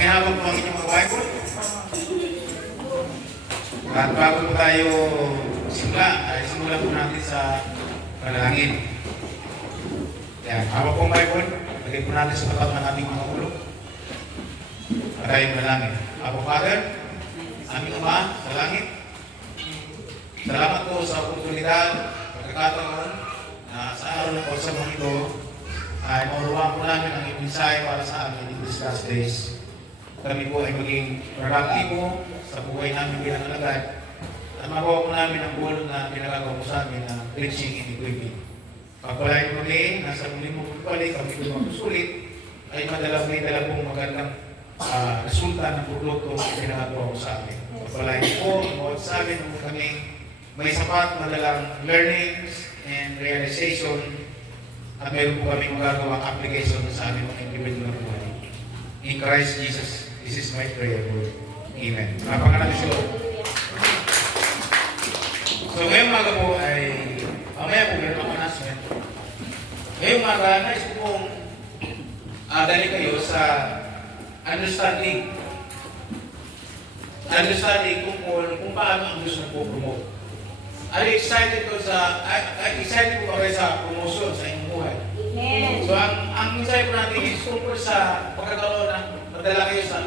Pakihabang po ang inyong mga Bible. At bago po tayo simulan po natin sa panalangin. Yan, hawak po ang Bible. Lagay po natin sa tapat ng ating mga ulo. At tayo manalangin. Apo Father, aming Ama sa langit, salamat po sa oportunidad, pagkakataon na sa araw na po sa mga ito ay mauruan po namin ang mensahe para sa amin in these last days. Kami po ay maging produktibo sa buhay namin bilang alagad at magawa po namin ang goal na pinagagawa po sa amin na preaching and equipping. Pagpalain mo rin, nasa muling mo pagpalik, kami po magsusulit, ay madala pong magandang resulta ng produkto na pinagagawa po sa amin. Pagpalain po, bawat sa amin kung kami may sapat madalang learnings and realization at mayroon po kami magagawang application sa aming mga individual na buhay. In Christ Jesus, this is my prayer, Lord. Amen. Mapangalan si Lord. So ngayong maga po ay, mamaya po meron akong announcement. Ngayong maga, nais ko pong dali kayo sa understanding kung paano ang Diyos nagpo-promote. Excited ko excited ko kayo sa promotion sa inyong buhay. Amen. So ang mensahe ko natin is tungkol sa pagkakaroon ng madala kayo sa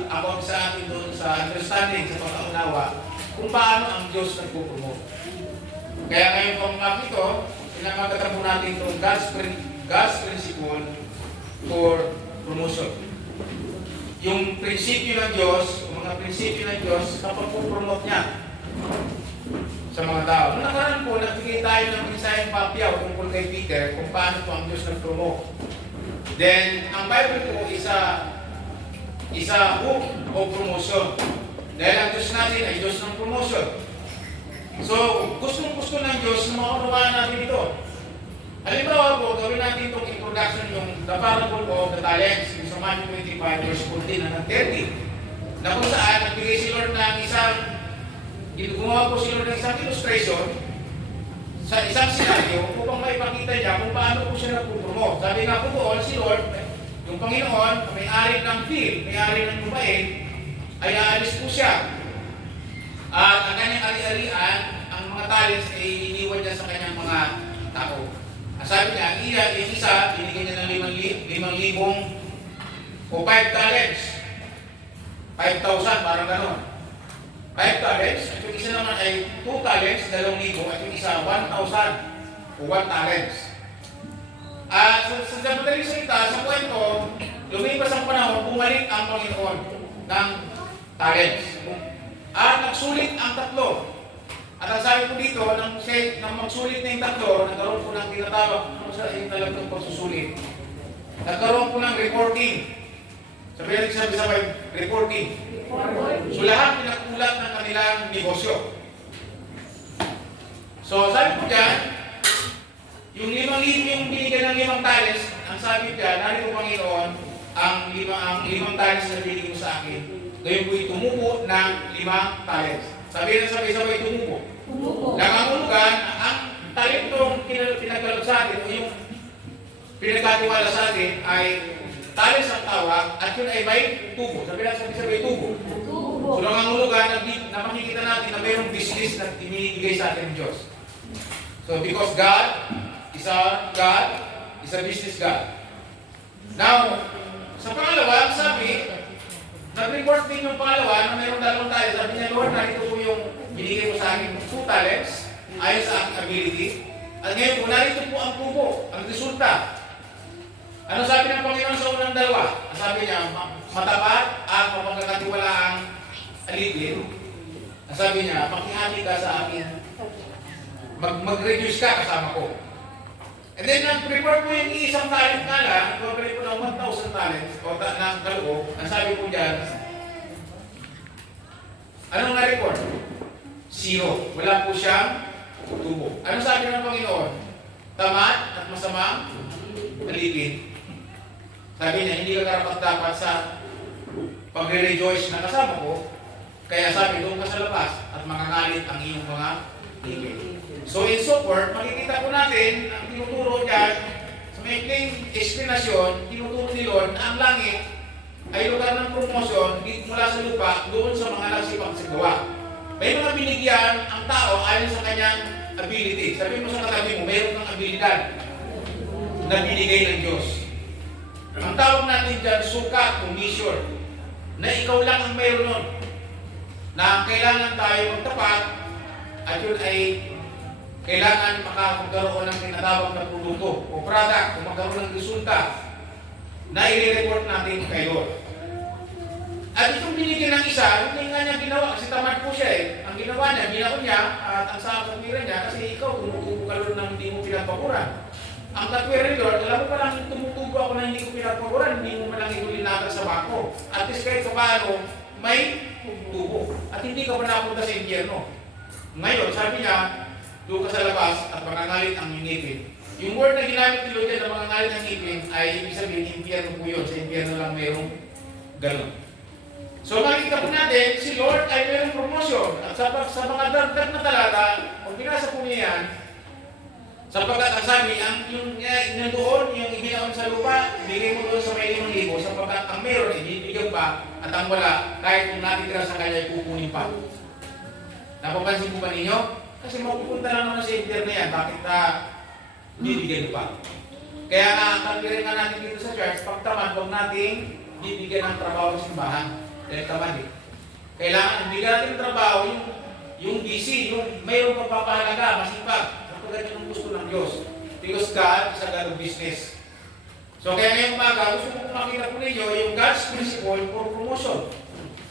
atin doon sa understanding, sa pagkaunawa kung paano ang Diyos nagpo-promote. Kaya ngayon pong map ito, pinamagatan po natin itong God's principle for promotion. Yung prinsipyo ng Diyos, mga prinsipyo ng Diyos na pagpo-promote niya sa mga tao. Noong nakaraan po, nagbigay tayo ng mensaheng papyaw tungkol kay Peter kung paano po ang Diyos nag-promote. Then, ang Bible po isa hook o promotion. Dahil ang Diyos natin ay Diyos ng promotion. So, gusto ng Diyos na maunawaan natin ito. Halimbawa po, gawin natin itong introduction yung the parable of the talents sa Matthew 25 verse 14 hanggang 30 na kung saan nagbigay si Lord ng gumawa po si Lord ng isang illustration sa isang senaryo upang maipakita niya kung paano po siya nagpupromote. Sabi nga po doon, si Lord, yung Panginoon, may-ari ng field, may-ari ng lupain, ay aalis po siya. At ang kanyang ari-arian, ang mga talents ay iniwan niya sa kanyang mga tao. Sabi niya, yung isa, binigyan niya ng 5,000 o 5 talents. 5,000, parang gano'n. 5 talents, at yung isa naman ay 2 talents, 2,000, at yung isa 1,000 o 1 talents. Sa madaling salita, sa kwento, lumipas ang panahon, bumalik ang Panginoon ng talents. At nagsulit ang tatlo. At ang sabi ko dito, nang magsulit na yung tatlo, nagkaroon po ng tinatawag, yung talagang pagsusulit. Nagkaroon po ng reporting. Sabi reporting. So lahat pinakulat ng kanilang negosyo. So sabi ko dyan, yung 5,000 yung binigyan ng 5 talents, ang sabi dyan, narito Panginoon, ang 5 talents na binigyan mo sa akin, ngayon po'y tumubo ng 5 talents. Sabi na sabay-sabay tumubo. Nangangulugan, ang talentong pinagkalog sa atin, o yung pinagkatiwala sa atin, ay talents ang tawag, at yun ay may tubo. Sabi na sabay-sabay tubo. So nangangulugan na makikita natin na mayroong business na inibigay sa atin ng Diyos. So because God is a business God. Now, sa pangalawa, sabi, nag-report din yung pangalawa na mayroong 2 tayo. Sabi niya, Lord, narito po yung binigay mo sa akin 2 talents ayon sa aking ability. At ngayon po, narito po ang tubo, ang resulta. Ano sabi ng Panginoon sa unang dalawa? Ang sabi niya, matapat at mapagkakatiwalaang alipin. Ang sabi niya, makihati ka sa akin. Mag-reduce ka kasama ko. And then, nag-report mo yung isang talent nga lang, nag-report po ng 1,000 talents, o ng kaloob, ang sabi po dyan, anong na-report? 0. Wala po siyang tubo. Anong sabi ng Panginoon? Tamad at masamang alipin. Sabi niya, hindi ka karapat-dapat sa pagre-rejoice na kasama ko, kaya sabi, doon ka sa labas at mangangalit ang iyong mga ipin. So in support, makikita po natin ang tinuturo dyan sa maikling explanasyon, tinuturo ni Lord na ang langit ay lugar ng promosyon mula sa lupa doon sa mga nagsipag-sigawa. May mga binigyan ang tao ayon sa kanyang ability. Sabi mo sa katabi mo, mayroon kang abilidad na binigay ng Diyos. Ang tawag natin dyan, suka o measure, na ikaw lang ang mayroon nun. Na kailangan tayo magtapat at yun ay kailangan makakaroon ng tinatawag na produkto o product o magkaroon ng resulta na i-report natin kay Lord. At itong binigyan ng isa, hindi nga niya ginawa kasi tamad po siya eh. Ang ginawa niya, binaon niya at ang sa katwiran niya kasi ikaw tumutubo ka Lord na hindi mo pinagpakuran. Ang katwiran Lord, alam mo pa lang tumutubo ako na hindi ko pinagpakuran, hindi mo malang inulinatan sa bako. At least kahit paano, may tubo. At hindi ka pa napunta sa impyerno. Ngayon, sabi niya, doon ka sa labas at mangangalit ang ngipin. Yung word na ginamit ni Lord dyan na mangangalit ang ngipin ay ibig sabihin, impyerno po yun. Sa impyerno lang mayroong gano'n. So makikita po natin, si Lord ay mayroong promotion. At sa mga dagdag na talata, kung binasa po niya yan, sapagkat ang sabi, yung doon, yung ibinaon sa lupa, bigay mo doon sa may 5,000, sapagkat ang meron, ibibigyan pa, at ang wala, kahit kung natitira sa kanya, kukunin pa. Napapansin po ba ninyo? Kasi mapupunta lang naman sa internet na yan, bakit bibigyan pa? Kaya nga, kalbirin nga natin dito sa church, pagtamad, huwag nating bibigyan ng trabaho sa simbahan. Dahil tamad eh. Kailangan, bigyan natin ng trabaho, yung busy, yung mayroong pagpapahalaga, masipag. Kapag yun ang gusto ng Diyos. Because God is a God of business. So kaya ngayong umaga, gusto ko makita po ninyo yung God's principle for promotion.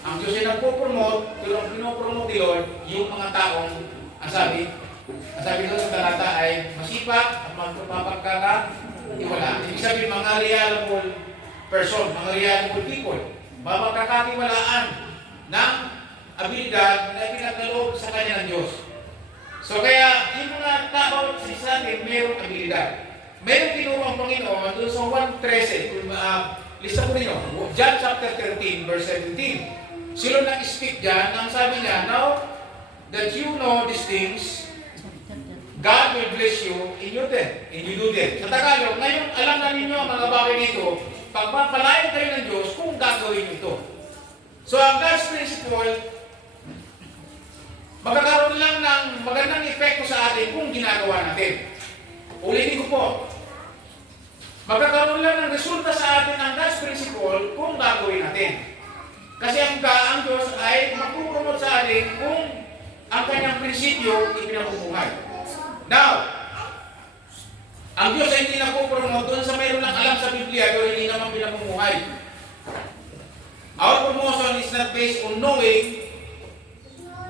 Ang Diyos ay nagpo-promote, pero ang pinopromote ni Lord, yung mga taong, ang sabi doon sa talata ay masipag at magpapagkakatiwala. Ibig sabihin, mga reliable person, mga reliable people, mapagkakatiwalaan ng abilidad na pinagkaloob sa kanya ng Diyos. So kaya, yung mga tao sa atin, mayroong abilidad. Mayroong tinuro ang Panginoon doon sa 1:13. Lista ko ninyo. John chapter 13, verse 17. Sila nag-speak dyan, ang sabi niya, now that you know these things, God will bless you in you then, and you do them. Sa Tagalog, ngayon alam na ninyo ang mga bagay dito, pagpapalayan kayo ng Diyos kung gagawin nyo ito. So ang God's principle, magkakaroon lang ng magandang epekto sa atin kung ginagawa natin. Ulitin ko po, magkakaroon lang ng resulta sa atin ang God's principle kung gagawin natin. Kasi ang Diyos ay magpupromote sa atin kung ang kanyang prinsipyo ipinamumuhay. Now, ang Diyos ay hindi nagpupromote doon sa mayroon lang alam sa Biblia pero hindi naman pinamumuhay. Our promotion is not based on knowing,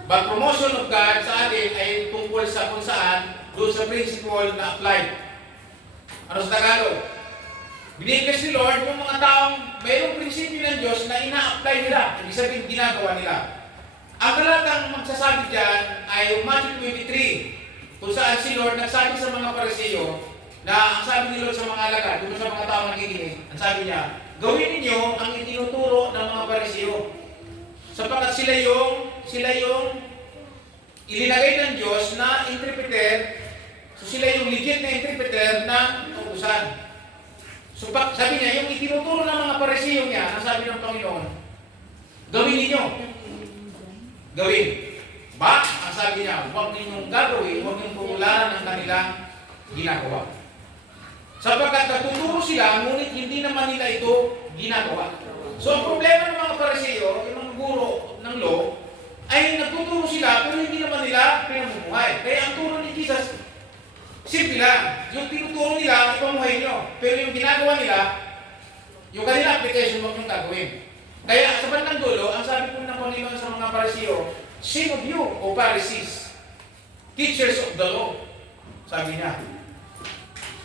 but promotion of God sa atin ay tungkol sa kung saan doon sa principle na applied. Ano sa Tagalog? Binigay ni Lord yung mga taong mayroong prinsipyo ng Diyos na ina-apply nila. Ibig sabihin, ginagawa nila. Ang talatang magsasabi dyan ay yung Matthew 23, kung saan si Lord nagsabi sa mga Pariseo na ang sabi ni Lord sa mga alagad, kung sa mga taong nakikinig, ang sabi niya, gawin ninyo ang itinuturo ng mga Pariseo. Sapagkat sila yung ilinagay ng Diyos na interpreter, so sila yung legit na interpreter ng kautusan. So sabi niya, yung itinuturo ng mga Pariseo niya, ang sabi ng Panginoon, gawin ninyo. Gawin. Ba? Ang sabi niya, huwag ninyong gagawin, huwag ninyong pumularan ang kanilang ginagawa. Sapagkat natuturo sila, ngunit hindi naman nila ito ginagawa. So ang problema ng mga Pariseo, yung mga guro ng law, ay nagtuturo sila pero hindi naman nila pinamumuhay. Kaya ang turo ni Jesus, simple lang. Yung tinuturo nila, ipamuhay nyo. Pero yung ginagawa nila, yung kanila application, huwag nyo gagawin. Kaya sa bandang dulo, ang sabi po ng Panginoon sa mga Pariseo, shame of you, O Pharisees, teachers of the law. Sabi niya.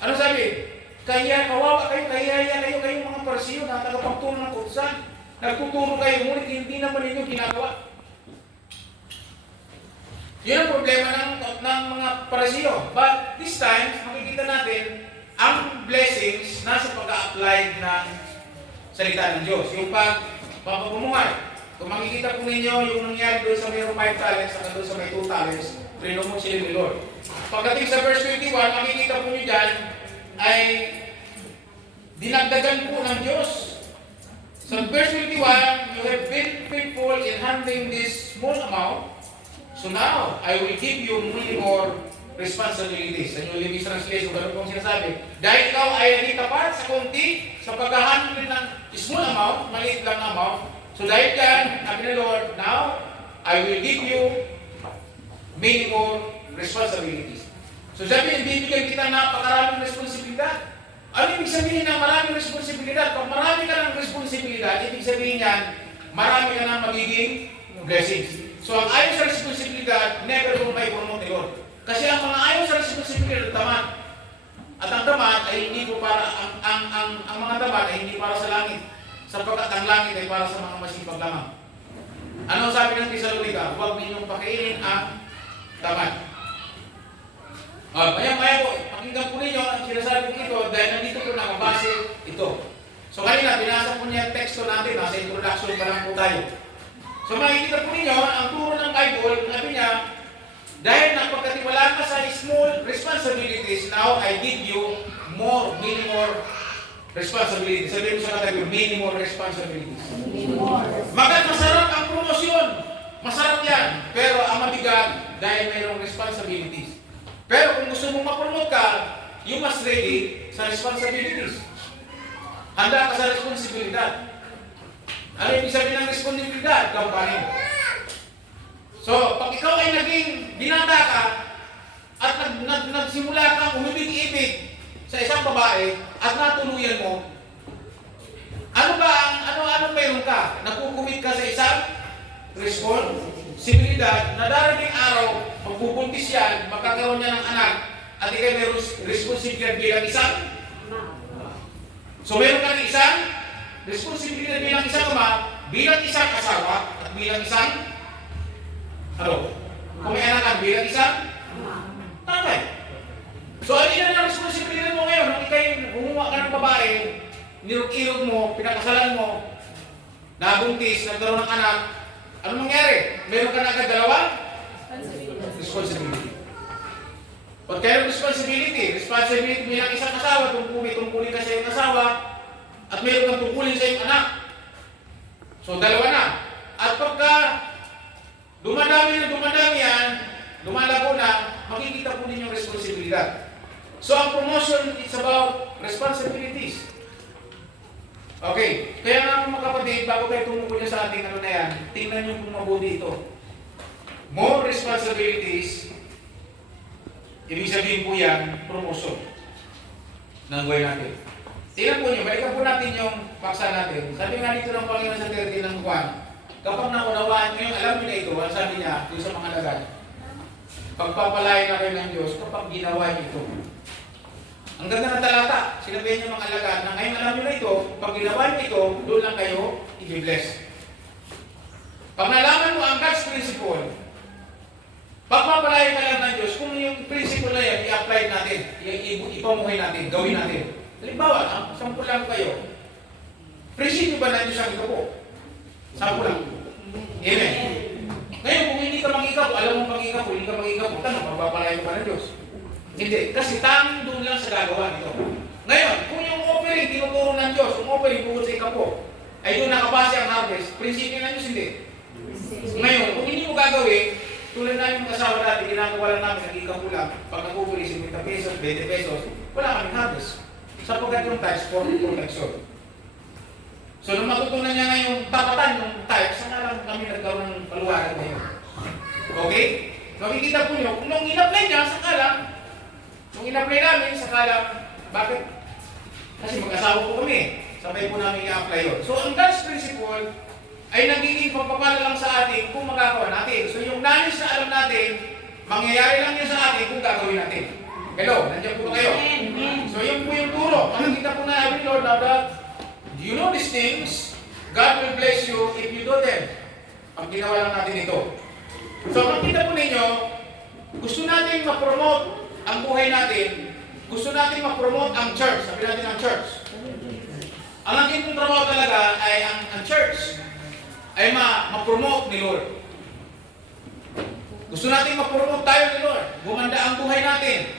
Ano sabi? Kaya kawawa kayo, kayong mga Pariseo na tagapagturo ng kautusan. Nagtuturo kayo, ngunit hindi naman ninyo ginagawa. Yun ang problema ng mga Pariseo. But this time, makikita natin ang blessings nasa pag-a-apply ng salita ng Diyos. Yung pagpapumuhay. Kung makikita po ninyo yung nangyari doon sa mayroong 5 talents at doon sa may 2 talents, prinumot sila ni Lord. Pagdating sa verse 21, makikita po nyo dyan ay dinagdagan po ng Diyos So verse 21, you have been faithful in handling this small amount, so now I will give you many more responsibilities. Sa New Living Translation, ganun pong sinasabi. Dahil ikaw ay naging tapat sa konti, sa paghahandle ng small amount, maliit lang na amount, so dahil yan, sabi ng Lord, now I will give you many more responsibilities. So sabi, bibigyan kita napakaraming responsibilidad. Ano ibig sabihin ng maraming responsibilidad? Pag marami ka ng responsibilidad, ibig sabihin yan, marami ka ng magiging blessings. So ang ayaw sa responsibilidad, never mo may promote ni Lord. Kasi ang mga ayaw sa responsibilidad, tamad. At ang tamad ay hindi po para, ang mga tamad ay hindi para sa langit. Sapagkat ang langit ay para sa mga masipag lamang. Ano sabi ng Tesalonica? Huwag ninyong pakainin ang tamad. Maya-maya po, pakinggan po ninyo ang sinasabi ko ito dahil nandito po nakabase ito. So kanina, binasa po niya ang teksto natin, nasa introduction pa lang po tayo. So makikita po ninyo, ang turo ng Bible, sabi niya, dahil napagkatiwalaan ka sa small responsibilities, now I give you many more responsibilities. Sabihin mo sa katabi, many more responsibilities. Masarap ang promosyon. Masarap yan. Pero ang mabigat, dahil mayroong responsibilities. Pero kung gusto mong ma-promote ka, you must ready sa responsibilities. Handa ka sa responsibilidad. Ano ibig sabihin ng responsibilidad? Kampanin. So, pag ikaw ay naging binata ka at nagsimula kang umibig-ibig sa isang babae at natuluyan mo, ano mayroon ka? Nakukumit ka sa isang responsibilidad na darating araw, magbubuntis yan, magkakaroon niya ng anak, at ikaw mayroong responsibilidad bilang isang. So mayroon ka ng isang responsibilidad bilang isang ama, bilang isang asawa, at bilang isang kung may anak ka, bilang isang tatay. So ano yun ang responsibilidad mo ngayon? Nung ikay gumawa ka ng babae, nirog-irog mo, pinakasalan mo, nabuntis, nagkaroon ng anak, ano mangyari? Meron ka na agad dalawang responsibility. Pag kayo responsibility bilang isang asawa, tungkulin ka sa iyong asawa, at meron kang tungkulin sa iyong anak. So, dalawa na. At pagka dumadami yan, lumalago na, makikita po ninyo responsibilidad. So, ang promotion is about responsibilities. Okay, kaya nga mga kapatid, bago kayo tumuko niya sa ating na yan, tingnan niyo kung mabuti ito. More responsibilities, ibig sabihin po yan, promotion ng buhay natin. Tingnan po niyo, balikan po natin yung paksa natin. Sabi nga dito ng Panginoon sa 13 ng Juan, kapag nakunawaan nyo, alam niyo na ito, ang sabi niya, yung sa mga lagad, pagpapalain na kayo ng Diyos kapag ginawa niyo ito. Ang ganda ng talata, sinabihan niyo mga alagad na ngayon alam niyo na ito, pag ginawa niyo ito, doon lang kayo i-bless. Pag nalaman mo ang God's principle, pagpapalain ka lang ng Diyos, kung yung principle na yan, i-apply natin, ipamuhay natin, gawin natin. Halimbawa, sampu lang kayo. Prinsipyo ba na Diyos ang ito po? Sampu lang. Amen. Ngayon, kung hindi ka mag-ikapo, alam mo mag-ikapo, hindi ka mag-ikapo, tanong, pagpapalain ka ng Diyos. Hindi, kasi tanging doon lang sa gagawa nito. Ngayon, kung yung offering, tinuturo ng Diyos, yung offering bukod sa ikapo, ay doon nakabase ang harvest, prinsipyo ng Diyos hindi. Ngayon, kung hindi mo gagawin, tulad namin yung kasawa natin, ginagawa lang namin, nag-ikapo lang, pag nag-ufuri, 50 pesos, 20 pesos, wala kaming harvest. Sapagkat yung tithes, 44 pesos. So, nung matutunan niya ngayong tapatan yung tithes, saka lang kami nagkaroon ng paluwaran ngayon. Okay? Makikita po nyo, kung nung in-apply niya, saka lang, nung in-apply namin, saka lang, bakit? Kasi mag-asawa po kami. Sabay po namin i-apply yun. So, ang God's principle ay nagiging pagpapala lang sa atin kung magagawa natin. So, yung knowledge na alam natin, mangyayari lang yun sa atin kung gagawin natin. Hello, nandiyan po kayo. So, yun po yung turo. Makikita po na every Lord now that you know these things, God will bless you if you do them. Pag ginawa lang natin ito. So, makikita po ninyo, gusto natin ma-promote ang buhay natin, gusto natin ma-promote ang church. Sabi natin ang church. Ang ating pong trabaho talaga ay ang church ay ma-promote ni Lord. Gusto natin ma-promote tayo ni Lord. Gumanda ang buhay natin.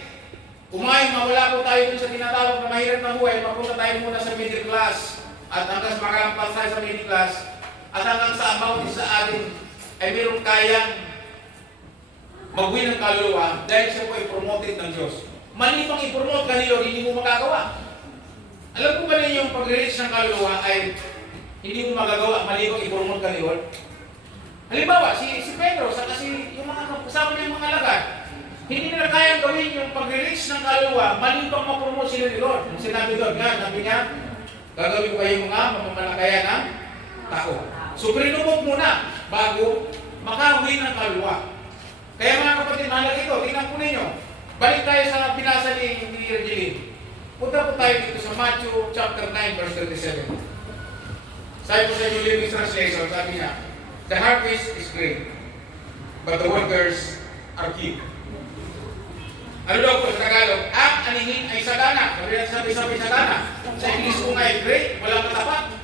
Kumain, mawala po tayo dun sa tinatawag na mahirap na buhay, mapunta tayo muna sa middle class. at hanggang sa makalampas tayo sa middle class, at hanggang sa ang bawat isa sa atin ay mayroong kayang mag-win ng kaluluwa dahil siya po ay promoted ng Diyos. Mali pang i-promote ka ni Lord, hindi mo magagawa. Alam po ba ninyo yung pag-release ng kaluluwa ay hindi mo magagawa, mali pang i-promote ka ni Lord? Halimbawa, si Pedro, sa kasi yung mga kasama niya yung mga alagad, hindi nila kayang gawin yung pag-release ng kaluluwa, mali pang ma-promote sila ni Lord. Ang sinabi doon, sabi niya, gagawin ko kayo mga mamamalakayan ng tao. So, pinumot muna bago makawin ng kaluluwa. Kaya mga kapatid, mahalaga ito, tingnan po ninyo. Balik tayo sa binasa ni Regeline. Punta po tayo dito sa Matthew chapter 9, verse 37. Sabi po sa New Living Translation, sabi niya, the harvest is great, but the workers are few. Ano daw po sa Tagalog? Ang anihin ay sagana. Sabi sagana. Sa English po nga ay great, walang katapat.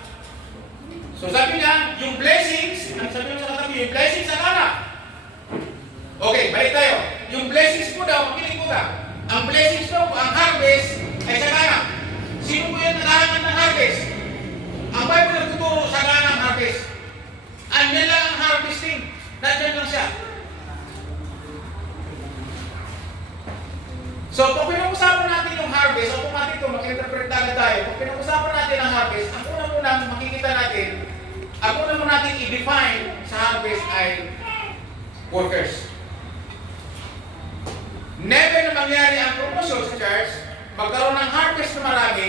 So sabi niya, yung blessings, ang sabi mo sa katabi, yung blessings sagana. Okay, balik tayo. Yung blessings po daw, makinig po ka. Ang blessings daw po, ang harvest ay sagana. Sino po yan naghahanap ng harvest? Ang Bible nagtuturo, sagana ang harvest. Andyan lang ang harvesting. Nandiyan lang siya. So, kung pinag-usapan natin yung harvest, automatic ito, mag-interpret agad tayo. Kung pinag-usapan natin ang harvest, ang una-unang makikita natin, ang una-unang natin i-define sa harvest ay workers. Never na mangyari ang promotion sa church, magkaroon ng harvest na marami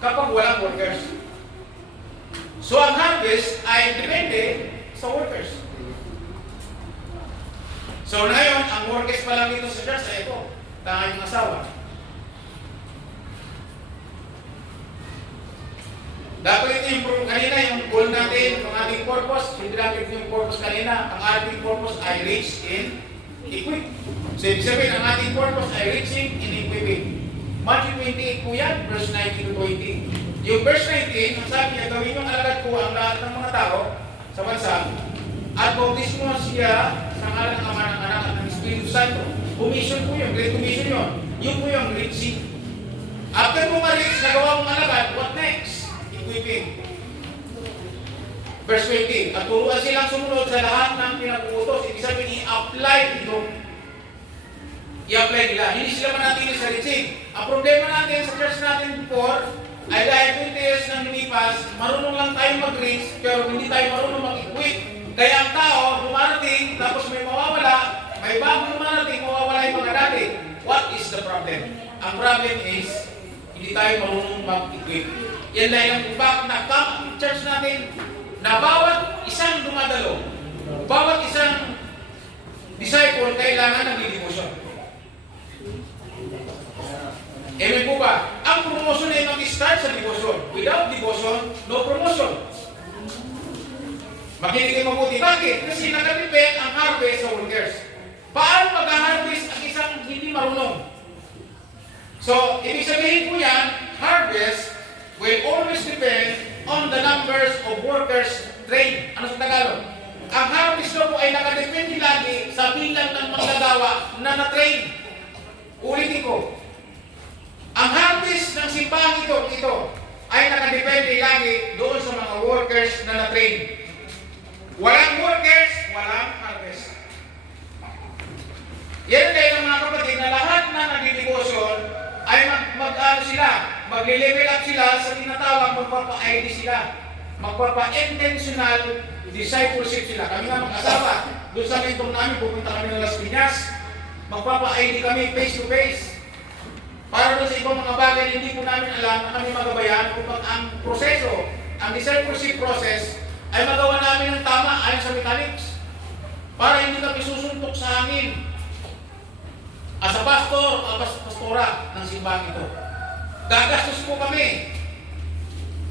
kapag walang workers. So, ang harvest ay depende sa workers. So, ngayon, ang workers pa lang dito sa church ay ito. Tangan yung asawa. Dapat ito yung kanina, yung goal natin, yung ating purpose, hindi natin yung purpose kanina, ang ating purpose ay reach in equip. So, ibig sabihin, ang ating purpose ay reaching in equipping. Matthew 28 po yan, verse 19 to 20. Yung verse 19, ang sabi niya, gawin yung alagad ko ang lahat ng mga tao sa bansa, at bautismo siya sa ngalan ng Ama, ng Anak, at ng Espiritu Santo. Commission po yun, great commission yun. Yun po yung reaching. After mo ma-reach, nagawa mong alagad, what next? Equipping. Verse 20, at turuan silang sumunod sa lahat ng pinag-uutos. Ibig sabihin, i-apply ito. I-apply nila. Hindi sila manatili sa reaching. Ang problema natin sa church natin before, ay dahil 20 years nang lumipas, marunong lang tayo mag-reach, pero hindi tayo marunong mag-equip. Kaya ang tao, dumarating, tapos may mawawala, may bago dumarating, mawawala yung mga dati. What is the problem? Ang problem is, hindi tayo marunong mag-equip. Yan dahil ang bakit na church natin, na bawat isang dumadalo, bawat isang disciple, kailangan ng devotion. Amen po ba? Ang promotion ay mag-start sa devotion. Without devotion, no promotion. Makinig kayo mabuti. Bakit? Kasi nakadepend ang harvest sa workers. Paano mag-harvest ang isang hindi marunong? So, ibig sabihin po yan, harvest will always depend on the numbers of workers trained. Ano sa Tagalog? Ang harvest po ay nakadepende lagi sa bilang ng manggagawa na na-train. Ulitin ko. Ang harvest ng simbahan ito ay nakadepende lagi doon sa mga workers na na-train. Walang workers, walang harvest. Yan kayo ng mga kapatid na lahat na nagdidibosyon ay magle-level up sila sa tinatawag, magpapa-ID sila. Magpapa-intentional discipleship sila. Kami nga mag-asawa, doon sa mentor namin, pupunta kami ng Las Piñas, magpapa-ID kami face to face. Para doon sa ibang mga bagay na hindi po namin alam na kami magabayan upang ang proseso, ang discipleship process, ay magawa namin ng tama ayon sa mechanics. Para hindi kami susuntok sa hangin. As a pastor, pastora ng simbahan ito. Gagastos po kami.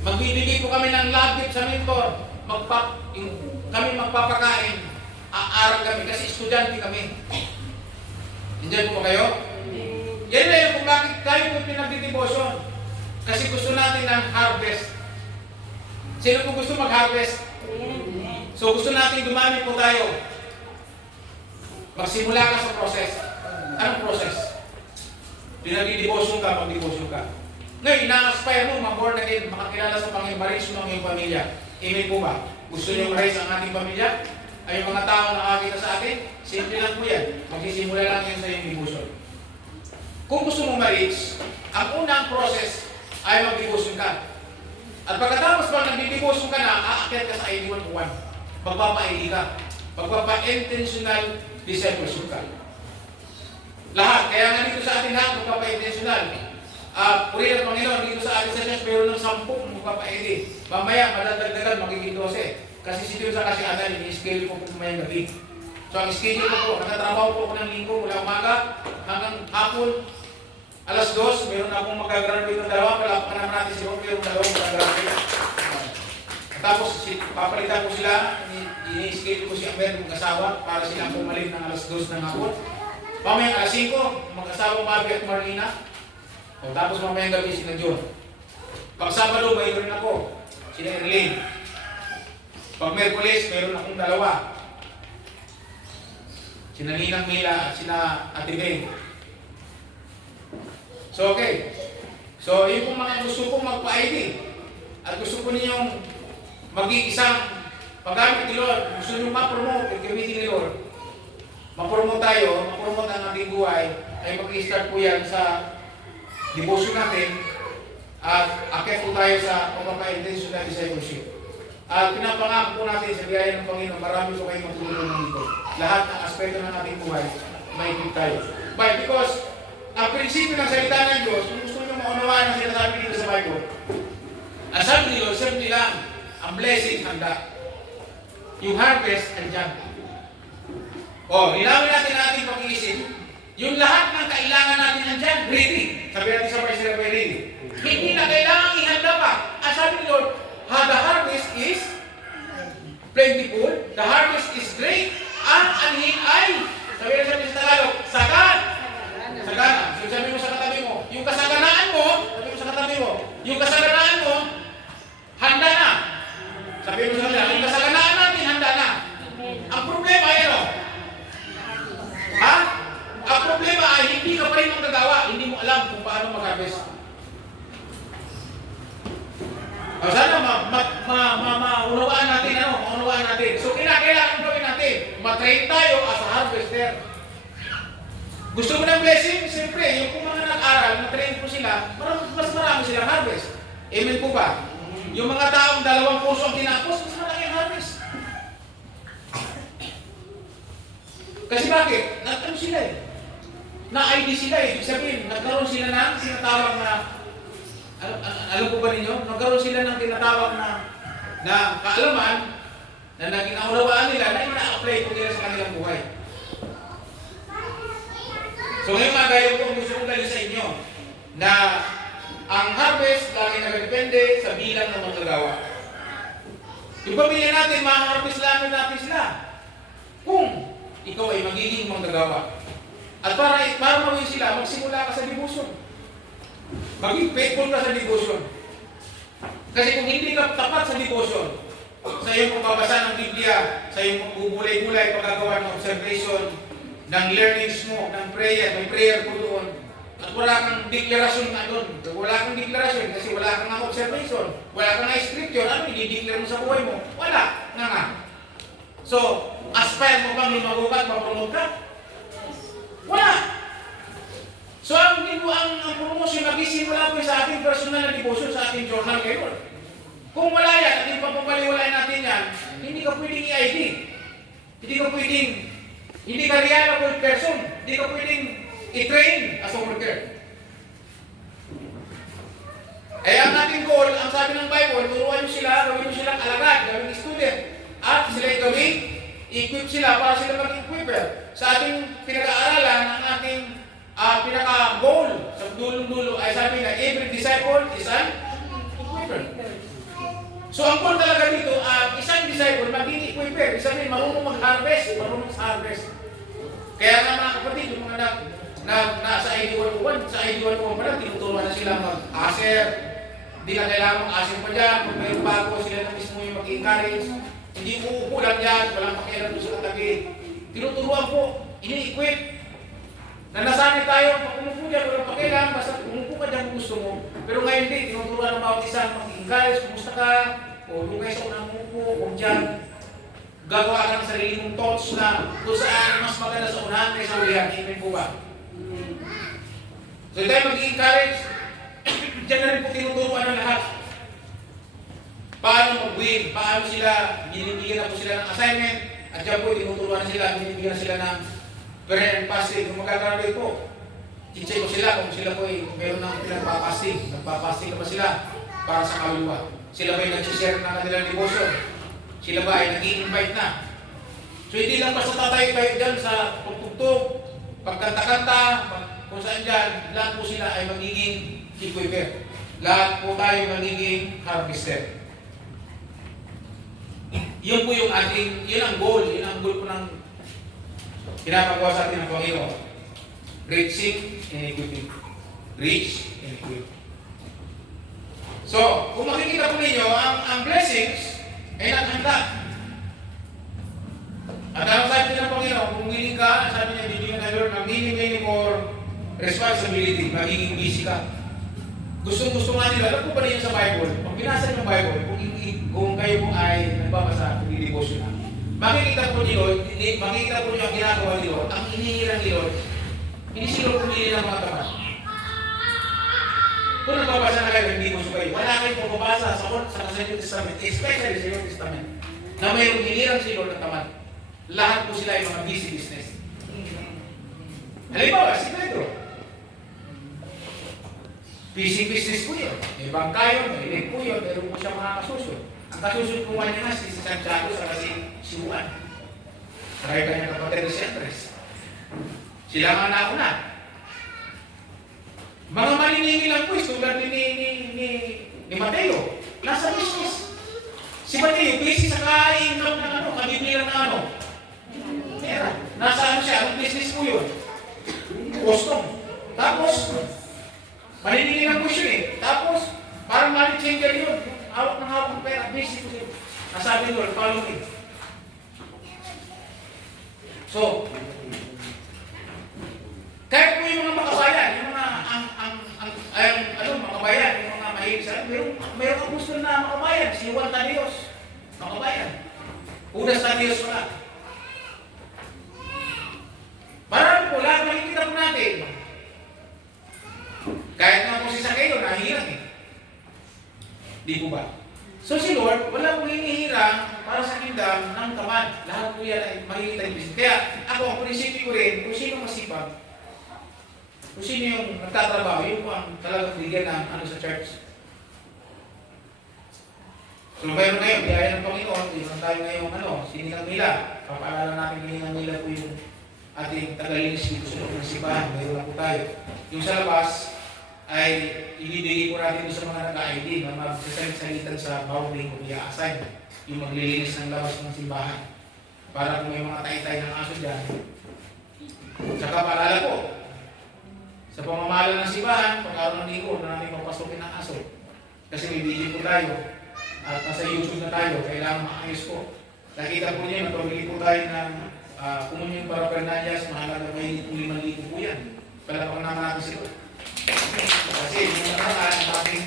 Magbibigay po kami ng love gift sa mentor. Kami magpapakain. Aaral kami kasi estudyante kami. Nandiyan po ba kayo? Yan na yun kung bakit tayo po pinagdidibosyon. Kasi gusto natin ng harvest. Sino po gusto mag-harvest? So gusto natin dumami po tayo. Magsimula ka sa process. Anong process? Pinagdidibosyon ka, magdibosyon ka. Ngayon, ina-aspire mo, ma-born again, makakilala sa Panginoon, ma-raise mo ang iyong pamilya. Amen po ba? Gusto niyo ma-raise ang ating pamilya? Ay yung mga tao na nakakita sa atin? Simple lang po yan. Magsisimula lang yan sa iyong devotion. Kung gusto mo ma-raise, ang unang process ay mag-devotion ka. At pagkatapos pag nag-devotion ka na, aakyat ka sa ID101. Magpapa-ID ka. Magpapa-intentional discipleship ka. Lahat. Kaya nga dito sa atin lahat, magpapa-intentional. Purihan ng Panginoon, dito sa ating sessions, meron ng 10 magpapa-ID. Mamaya, madadagdagan, magiging 12. Kasi si Diyo sa kasi anan, ini-schedule ko po mamayang gabi. So, ang schedule ko po, nakatrabaho po ako ng linggo mula umaga hanggang hapon. Alas 2, meron na akong mag-graduate ng dalawa. Palapakan naman natin si Rob, meron dalawang mag-graduate. Tapos, papalitan ko sila, ini-schedule ko si Amer, mag-asawa, para silang pumalit ng alas 2 ng hapon. Mamayang alas 5, mag-asawa Mabi at Marlena. Tapos mamayang gabi si John. Pag Sabado, mayroon ako, si Erlene. Pag Merkules, meron akong dalawa. Sina Ninang Mila at sina Ate Beng. So, okay. So, yun kung mga gusto kong magpa-ID at gusto ko ninyong maging isang paggamit ni Lord, gusto nyo ma-promote, gamitin ni Lord, ma-promote tayo, ma-promote ang ating buhay, ay mag-i-start po yan sa devotion natin at akit po tayo sa pagpapa-intentional discipleship. At pinapangako po natin sa biyaya ng Panginoon, marami po kayong matulungan dito. Lahat ng aspeto ng ating buhay, maikip tayo. But because, ang prinsipyo ng salita ng Diyos, kung gusto nyo maunawaan ang sinasabi dito sa Bible, ang sabi ni Lord, simple lang, ang blessing handa. Yung harvest, andyan. Nilawin natin ang ating pag-iisip. Yung lahat ng kailangan natin andyan, ready. Sabi natin sa Paris, ready. Hindi na kailangan ihanda pa. Ang sabi ni Lord, the harvest is plentiful, the harvest is great, ang anhin ay, sabi sa Tagalog, sagana. So, sabi mo sa katabi mo, yung kasaganaan mo, sabi mo sa katabi mo, yung kasaganaan mo, handa na. Sabi mo sa kanila, yung kasaganaan natin, handa na. Ang problema ay ano? Ang problema ay hindi ka pa rin magagawa, hindi mo alam kung paano mag-harvest. Sana maunawaan natin, maunawaan natin. So, kailangan gawin natin. Matrain tayo as a harvester. Gusto mo ng blessing? Siyempre, yung kung mga nag-aral, matrain po sila, mas marami silang harvest. Amen po ba? Yung mga taong 2 kurso ang tinapos, mas malaki ang harvest. Kasi bakit? Nagkaroon sila eh. Na-ID sila eh. Ibig sabihin, nagkaroon sila ng sinatawag na alam po ba ninyo? Nagkaroon sila ng tinatawag na kaalaman na naging naunawaan nila na ina-apply po nila sa kanilang buhay. So ngayon mga gayon po, gusto kong dali sa inyo na ang harvest lagi nagdepende sa bilang ng manggagawa. Yung pamilya natin, ma-harvest lang natin sila kung ikaw ay magiging manggagawa. At para mawin sila, magsimula ka sa devotion. Maging faithful ka sa devotion. Kasi kung hindi ka tapat sa devotion, sa iyong pagbabasa ng Biblia, sa iyong pagbubulay-bulay, paggagawa ng observation, ng learnings mo, ng prayer, may prayer po doon, at wala kang deklarasyon na doon. Wala kang deklarasyon kasi wala kang observation, wala kang scripture, ano i-declare mo sa buhay mo? Wala nga. So, aspire mo bang lumagugat, mapromote ka? Wala. So, ang promotion, mag-isimula po sa ating personal na devotion, sa ating journal ngayon. Kung wala yan, at yung papapaliwalay natin yan, hindi ka pwedeng i-ID. Hindi ka reliable person. Hindi ka pwedeng i-train as a worker. Ay ang ating goal, ang sabi ng Bible, turuan nyo sila, gawin nyo silang alagad, gawin student. At sila gawin, i-equip sila para sila mag-equiper. Sa ating pinag-aaralan, ang ating pinaka-goal sa dulong-dulo ay sabi na every disciple is an equiper. So ang goal talaga dito, isang disciple maging equiper. Sabi, marunong mag-harvest, marunong sa-harvest. Kaya nga mga kapatid, yung mga nasa ID101, sa ID101 pa lang, tinuturuan na sila mag-aser. Hindi na kailangan mag-aser pa dyan. Kung mayroon bago, sila na mismo yung mag-encourage. Hindi uupo lang dyan, walang pakialam doon sa katabi. Tinuturuan po, ini-equip. Na nasanay tayo, pag umupo dyan, walang pakialam, basta umupo ka dyan kung gusto mo. Pero ngayon din, tinuturuan ng bawat isa, mag-encourage, kumusta ka, o doon kayo sa unang umupo, kung dyan, gagawa ka ng sarili mong thoughts na kung saan mas maganda sa unahan kaysa ulihan. Amen po ba? So tayo mag-encourage, dyan na rin po tinuturuan ng lahat. Paano mag-win, paano sila, binibigyan na po sila ng assignment, at dyan po tinuturuan sila, binibigyan sila ng prayer and fasting. Kung magkakaroon po, i-check ko sila kung sila po ay meron ng pinagpapasting. Nagpapasting na ba sila para sa kaluluwa? Sila ba ay nag-share ng kanilang devotion? Sila ba ay nag-i-invite na? So hindi lang basta tatayo tayo dyan sa pagtugtog, pagkanta-kanta, kung saan dyan, lahat po sila ay magiging equiper. Lahat po tayo magiging harvester. Yun po yung ating, yun ang goal po ng pinapagawa sa atin ng Panginoon. Reaching and equipping. Reach and equip. So, kung makikita po ninyo, ang blessings ay naghanda. At ang sabi ng Panginoon, kung willing ka, sabi niya, bibigyan tayo ng many more responsibility, magiging busy ka. Gusto nga nila, alam po ba niyo sa Bible? Pag binasa ng Bible, kung kayo po ay nagbabasa, pag-devotion na, makikita po niyo ang ginagawa ni Lord, ang inihilang ni Lord, hindi si Lord pumili ng mga tamad. Kung nagbabasa na kayo, hindi mo kayo, wala kayong pababasa sa New Testament, especially sa New Testament, na mayroong hinirang si Lord ng tamad. Lahat po sila ay mga busy business. Halimbawa, si Pedro. Busy business po yun. May bangkayon, may ilig po yun, meron po siya mga kasusyo. Ang kasusyo po niya na si Santiago sa si Juan. Kaya kanyang kapatid si Andres. Sila nga nauna. Mga maniningil lang po, tulad ni Mateo. Nasa business. Si Mateo, busy sa kainom ng kabibili ng pera. Nasa siya, ang business po yun. Custom. Tapos, maniningil lang po siya eh. Tapos, parang money changer yun. Hawak ng pera, busy po siya. Nasabi nyo, follow me. So, kahit po yung mga makabayan, yung mga makabayan, yung mga mahilig sa mayroong apostol na makabayan, si Juan Tadios, makabayan. Judas Tadios wala. Marami po, lahat makikita po natin. Kahit nga po si Sakeo, nahihirang eh. Di po ba? So si Lord, wala pong hinihirang para sa kingdom ng tamad. Lahat po yan ay makikita yung business. Kaya ako, ang prinsipyo ko rin, kung sino masipag, kung sino yung nagtatrabaho, yun po ang talagang bigyan ng sa church. So mayroon ngayon, biyaya ng Panginoon, yun tayo ngayong Siningang Mila. Papaalala natin Siningang Mila po yung ating tagalinis dito sa loob ng simbahan. Mayroon lang po tayo. Yung sa labas, ay ibibigay ko natin sa mga nag-ID na magsasalit-salitan sa bawang linggo i-assign yung maglilinis ng labas ng simbahan para kung may mga tay-tay ng aso dyan. Tsaka paalala po, sa pamamahala ng simbahan, pag-araw ng linggo na natin papasukin ng aso. Kasi may video po tayo at nasa YouTube na tayo, kailangan maayos po. Nakita po niyo, napabili po tayo ng Komunyon para Fernandez, mahalaga may 5,000 po yan. Palapakan naman natin sila. Kasi yung nakaraan ng ating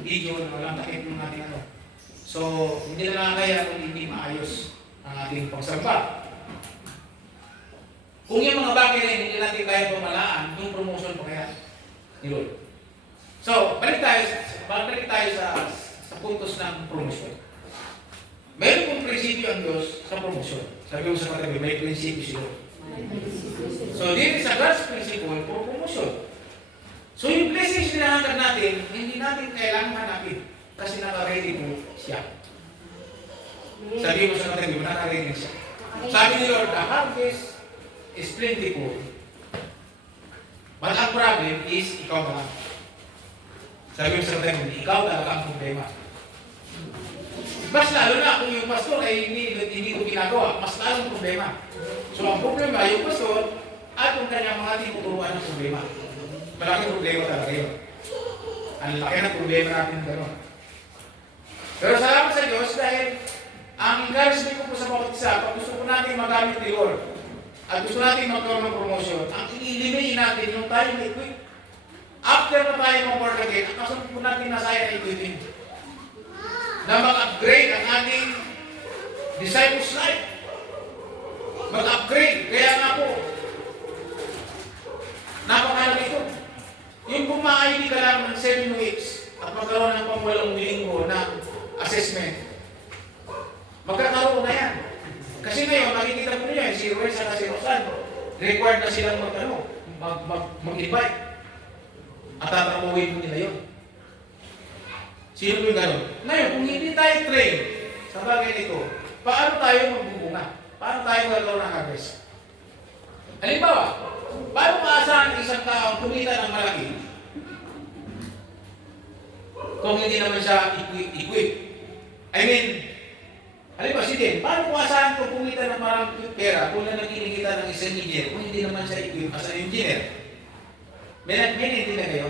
video na walang takip ng ating So, hindi na nakakaya kung hindi maayos ang ating pagsamba. Kung yung mga bagay na hindi natin kaya pamalaan, yung promotion pa kaya ni Lord. So, balik tayo sa puntos ng promotion. Mayroon pong prinsipyo ang Diyos sa promotion. Sabi ko sa katabi, may prinsipyo si Lord. So, dito sa God's principle for promotion. So yung blessings na hanggang natin, hindi natin kailangan hanapin kasi naka-ready po siya. Sabi mo sa katabi, naka-ready siya. Sabi ni Lord, the harvest is plentiful. But ang problem is, ikaw na lang. Sabi mo sa katabi, ikaw talaga ang problema. Mas lalo na kung yung pastor ay hindi ko ginagawa, mas lalong problema. So ang problema, yung pastor at yung kanyang mga tinuturuan ng problema. Malaking problema talaga yun. Ang laki ng problema natin ng gano'n. Pero salamat sa Diyos dahil ang encouragement ko po sa bawat isa, pag gusto ko natin magamit ni Lord at gusto natin magkaroon ng promotion, ang i-eliminate natin yung tayo may equip. After na tayo mag-work again, ang kasunod po natin na sayang equipping. Na mag-upgrade ang ating disciples life. Mag-upgrade. Kaya nga po, napakalaga ito. Yung buma-ID ka lang ng 7 weeks at magkaroon ng pangwalong linggo na assessment, magkakaroon na yan. Kasi ngayon, makikita po niyo, si Ruel sa si Rosan, required na silang mag-invite. At tatramuhin po nila yun. Sino po yung gano'n? Ngayon, kung hindi tayo train sa bagay nito, paano tayo magbubunga? Paano tayo magkaroon ng harvest? Halimbawa, paano maasahan isang taong kumita ng malaki kung hindi naman siya equip? I mean, halimbawa si Den, paano maasahan kung kumita ng maraming pera kung na nagkinikita ng isang engineer kung hindi naman siya equip as an engineer? May hindi na kayo?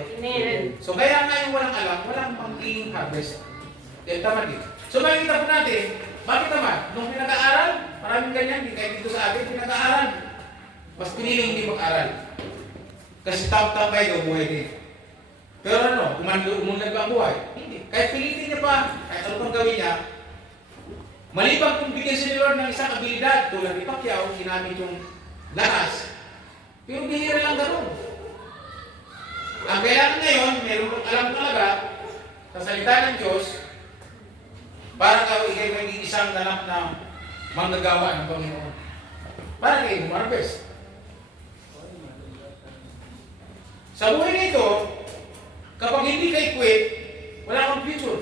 So kaya nga yung walang alam, walang magiging harvest. Tama din. So makikita po natin, bakit naman? Nung pinag-aaral, maraming ganyan, kahit dito sa atin, pinag-aaral. Mas pinili hindi mag-aral. Kasi tambay daw buhay din. Pero ano, umunlad ba ang buhay? Hindi. Kahit pilitin niya pa, kahit ano pang gawin niya, maliban kung bigyan si Lord ng isang abilidad, tulad ni Pacquiao, ginamit yung lakas. Pero bihira lang gano'n. Ang kailangan ngayon, meron kong alam talaga sa salita ng Diyos para ikay maging isang ganap na manggagawa ng Panginoon. Para kayo marvest. Sa buhay na ito, kapag hindi ka equip, wala kang future.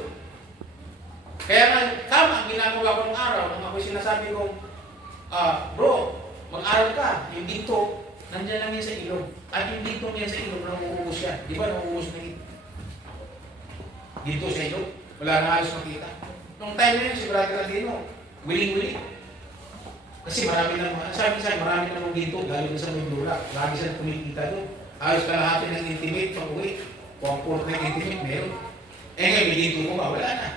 Kaya nga, tama ang ginagawa ko ng araw nung ako'y sinasabi ko, bro, mag-aral ka, yung dito, nandiyan lang yan sa ilog. At yung dito niya sa ilog, nanguubos yan. Di ba nanguubos na ito? Dito sa ilog, wala na halos makita. Nung time na yun, si Brother Ladino, willing-willing. Kasi marami na, sabi sa'yo, marami na dito, galing sa Mindula. Lagi sila kumikita doon. Ayos kalahati ng intimate pag uwi. Kung port ng intimate, meron. Eh ngayon, may dito ko ba? Wala na.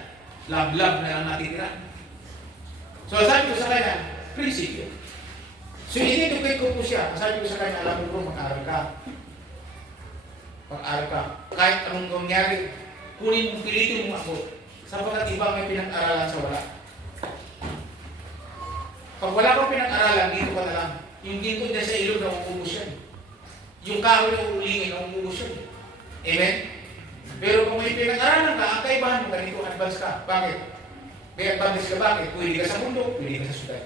Lab-lab na lang natitira. So sabi ko sa kanya, prinsipyo. So in-educate ko po siya. Sabi ko sa kanya, alam mo bro, mag-aral ka. Mag-aral ka. Kahit anong nangyari, kunin mo, pilitin mo ako. Sapagkat iba may pinag-aralan sa wala. Pag wala kang pinag-aralan, dito ka na lang. Yung dito dyan sa ilog na uubos yan. Yung kahoy na uulingin na uubos yan. Amen? Pero kung may pinag-aralan ka, ang kaibahan mo ganito, advance ka. Bakit? May advantage ka bakit? Pwede ka sa mundo, pwede ka sa syudad.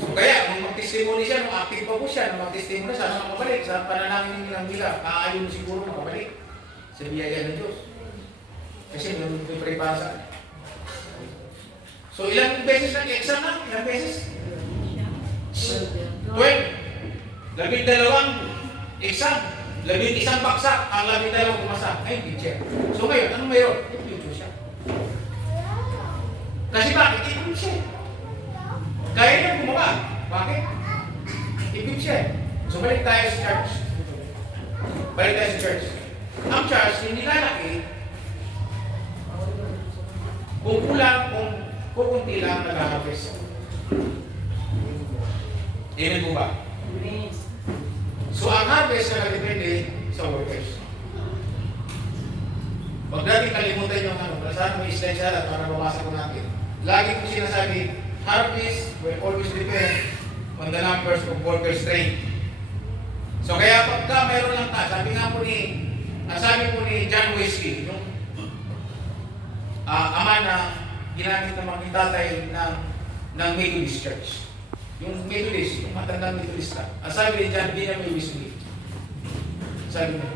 So kaya, kung mag-testimony siya, nung active pa po siya, nung mag-testimony sana makabalik sa panalangin ng nila, aayon siguro makabalik sa biyaya ng Diyos. Kasi may prepara sa akin. So ilang beses nag-exam na? Ilang beses? 12. 12 exam. 11 baksak. Ang 12 pumasa. Ay, teacher. So ngayon, anong mayroon? I-future siya. Kasi bakit? I-future siya. Kaya niya gumawa. Bakit? I-future siya. So balik tayo sa church. Balik tayo sa church. Ang church, hindi lalaki. Kung kulang, kung kukunti lang nag-harvest. Amen po ba? So ang harvest na nagdepende sa workers. Huwag natin kalimutan yung saan may slide siya para mabasa ko natin. Lagi ko sinasabi, harvest will always depend on the numbers of workers trained. So kaya pagka meron lang sabi po ni John Wesley, yung ama na ginamit ng mga tatay ng Methodist Church. Yung Methodist, yung matandang Methodist ka. Ang sabi ni John Wesley, sabi niya,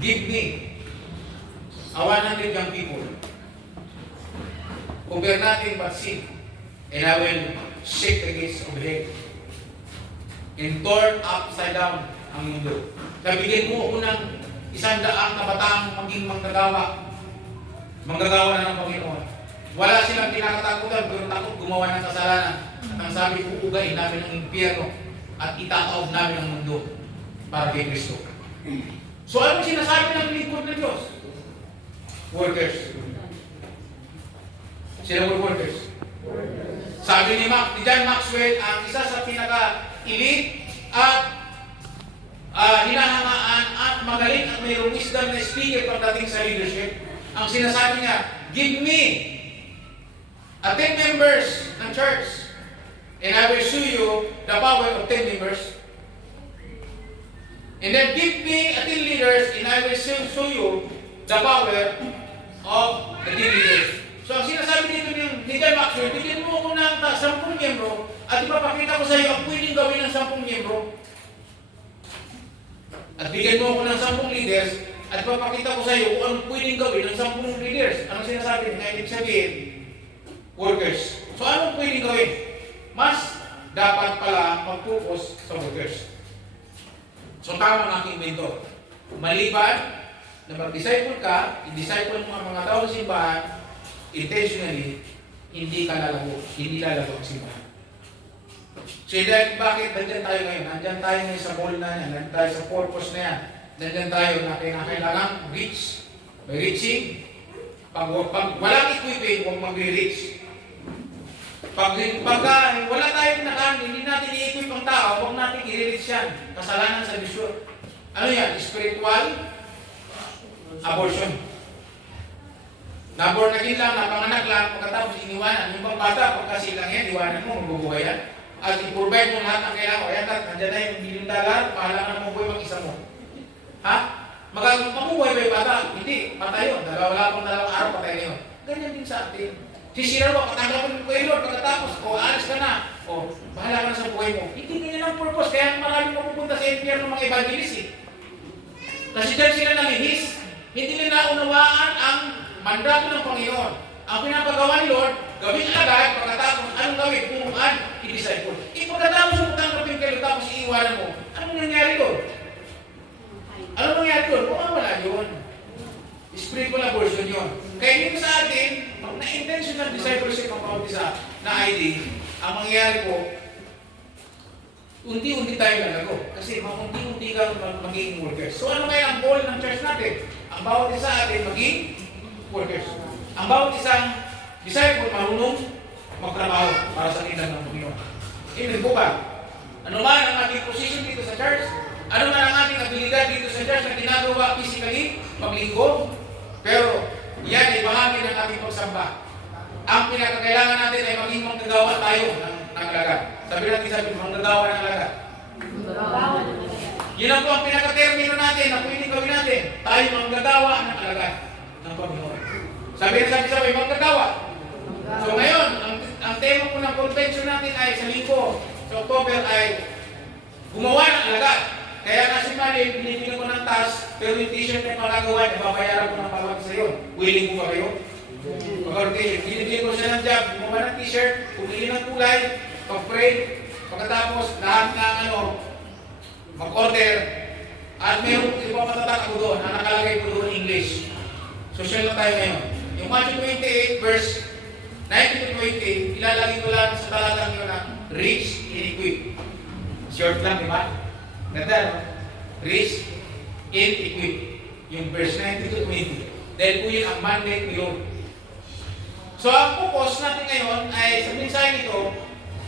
give me 100 young people who bear nothing but sin, and I will shake the gates of hell and turn upside down ang mundo. Nabigyan mo ako ng 100 kabataang maging manggagawa na ng Panginoon. Wala silang kinakatakutan pero takot gumawa ng kasalanan. At ang sabi ko, ugain namin ang impyerno at itataob namin ang mundo para kay Kristo. So ano sinasabi ng lingkod ng Diyos? Workers. Sila workers. Sabi ni John Maxwell, ang isa sa pinaka-elite at hinahangaan at magaling at mayroong wisdom na speaker pagdating sa leadership, ang sinasabi niya, give me 10 members ng church and I will show you the power of 10 members. And then give me 10 leaders and I will show you the power of the 10 leaders. So ang sinasabi dito ni John Maxwell, bigyan mo ako ng 10 miyembro at ipapakita ko sa iyo ang pwedeng gawin ng 10 miyembro. At bigyan mo ako ng 10 leaders at ipapakita ko sa iyo kung anong pwedeng gawin ng 10 leaders. Anong sinasabi? Ngayon, ibig sabihin, workers. So anong pwedeng gawin? Mas dapat pala mag-focus sa workers. So tama ang aking mentor. Maliban na mag-disciple ka, i-disciple mo ang mga tao sa simbahan, intentionally, hindi ka lalago, hindi lalago ang simbahan. So dahil bakit nandyan tayo ngayon? Nandyan tayo ngayon sa goal na yan, nandyan tayo sa purpose na yan. Nandyan tayo na kailangan reach, by reaching. Pag walang equipping, huwag mag-reach. Pag wala tayong nakaan, hindi natin i-equip ang tao, huwag natin i-reach yan. Kasalanan sa bisyo. Ano yan? Spiritual abortion. Naborn again lang, napanganak lang, pagkatapos iniwanan. Yung bang bata, pagkasi lang yan, iwanan mo, magbubuhay yan. At i-provide mo lahat ng kailangan ko. Ayan, nandiyan na yung $1 billion, pahala ka na mabuhay mag-isa mo. Ha? Mabubuhay ba yung bata? Hindi, patay yun. Wala pang 2 araw, patay na yun. Ganyan din sa atin. Sisira mo, patanggapin mo kayo, Lord, pagkatapos, alis ka na. Bahala ka na sa buhay mo. Hindi ganyan ang purpose, kaya maraming mapupunta sa impyerno ng mga evangelist eh. Kasi dyan sila nalihis. Hindi nila unawaan ang mandato ng Panginoon. Ang pinapagawa ni Lord, gawin agad, pagkatapos, anong gawin? Puruan, i-disciple. Pagkatapos mo tanggapin kayo, tapos iiwanan mo, anong nangyari doon? Anong nangyari doon? Wala yun. Spiritual abortion yun. Kaya dito sa atin, pag na-intentional discipleship ang pag-isa na ID, ang mangyayari po, unti-unti tayo lalago. Kasi unti-unti ka magiging workers. So ano kaya ang goal ng church natin? Ang bawat isa atin maging workers. Ang bawat isang disciple marunong magtrabaho para sa kingdom ng Panginoon. Amen po ba? Ano man ang ating position dito sa church, ano man ang ating abilidad dito sa church na ginagawa physically, paglinggo, pero yan ay bahagi ng ating pagsamba. Ang pinakakailangan natin ay maging manggagawa tayo ng alagad. Sabi natin, manggagawa ng alagad. Yun ang po ang pinaka-termino natin na pwedeng gawin natin. Tayo manggagawa ng alagad ng Panginoon. Sabi manggagawa. So ngayon, ang tema po ng convention natin ay sa linggo, sa October ay gumawa ng alagad. Kaya nga si Mali, binibigyan ko ng task, pero yung t-shirt na magagawa, nababayaran ko ng bawat sa iyo. Willing mo ba kayo? Pag-rotation, binibigyan ko siya ng job, gumawa ng t-shirt, pumili ng kulay, pag-pray, pagkatapos lahat ng mag-order, at mayroong ibang matatak ako doon, na nakalagay ko doon English. Social na tayo ngayon. Yung Matthew 28 verse 19 to 20, ilalagay ko lang sa talatang yun na rich in equip. Short lang, di ba? Ganda, no? Rich in equip. Yung verse 19 to 20. Dahil po yun ang mandate ni Lord. So ang focus natin ngayon ay sa mensahe nito,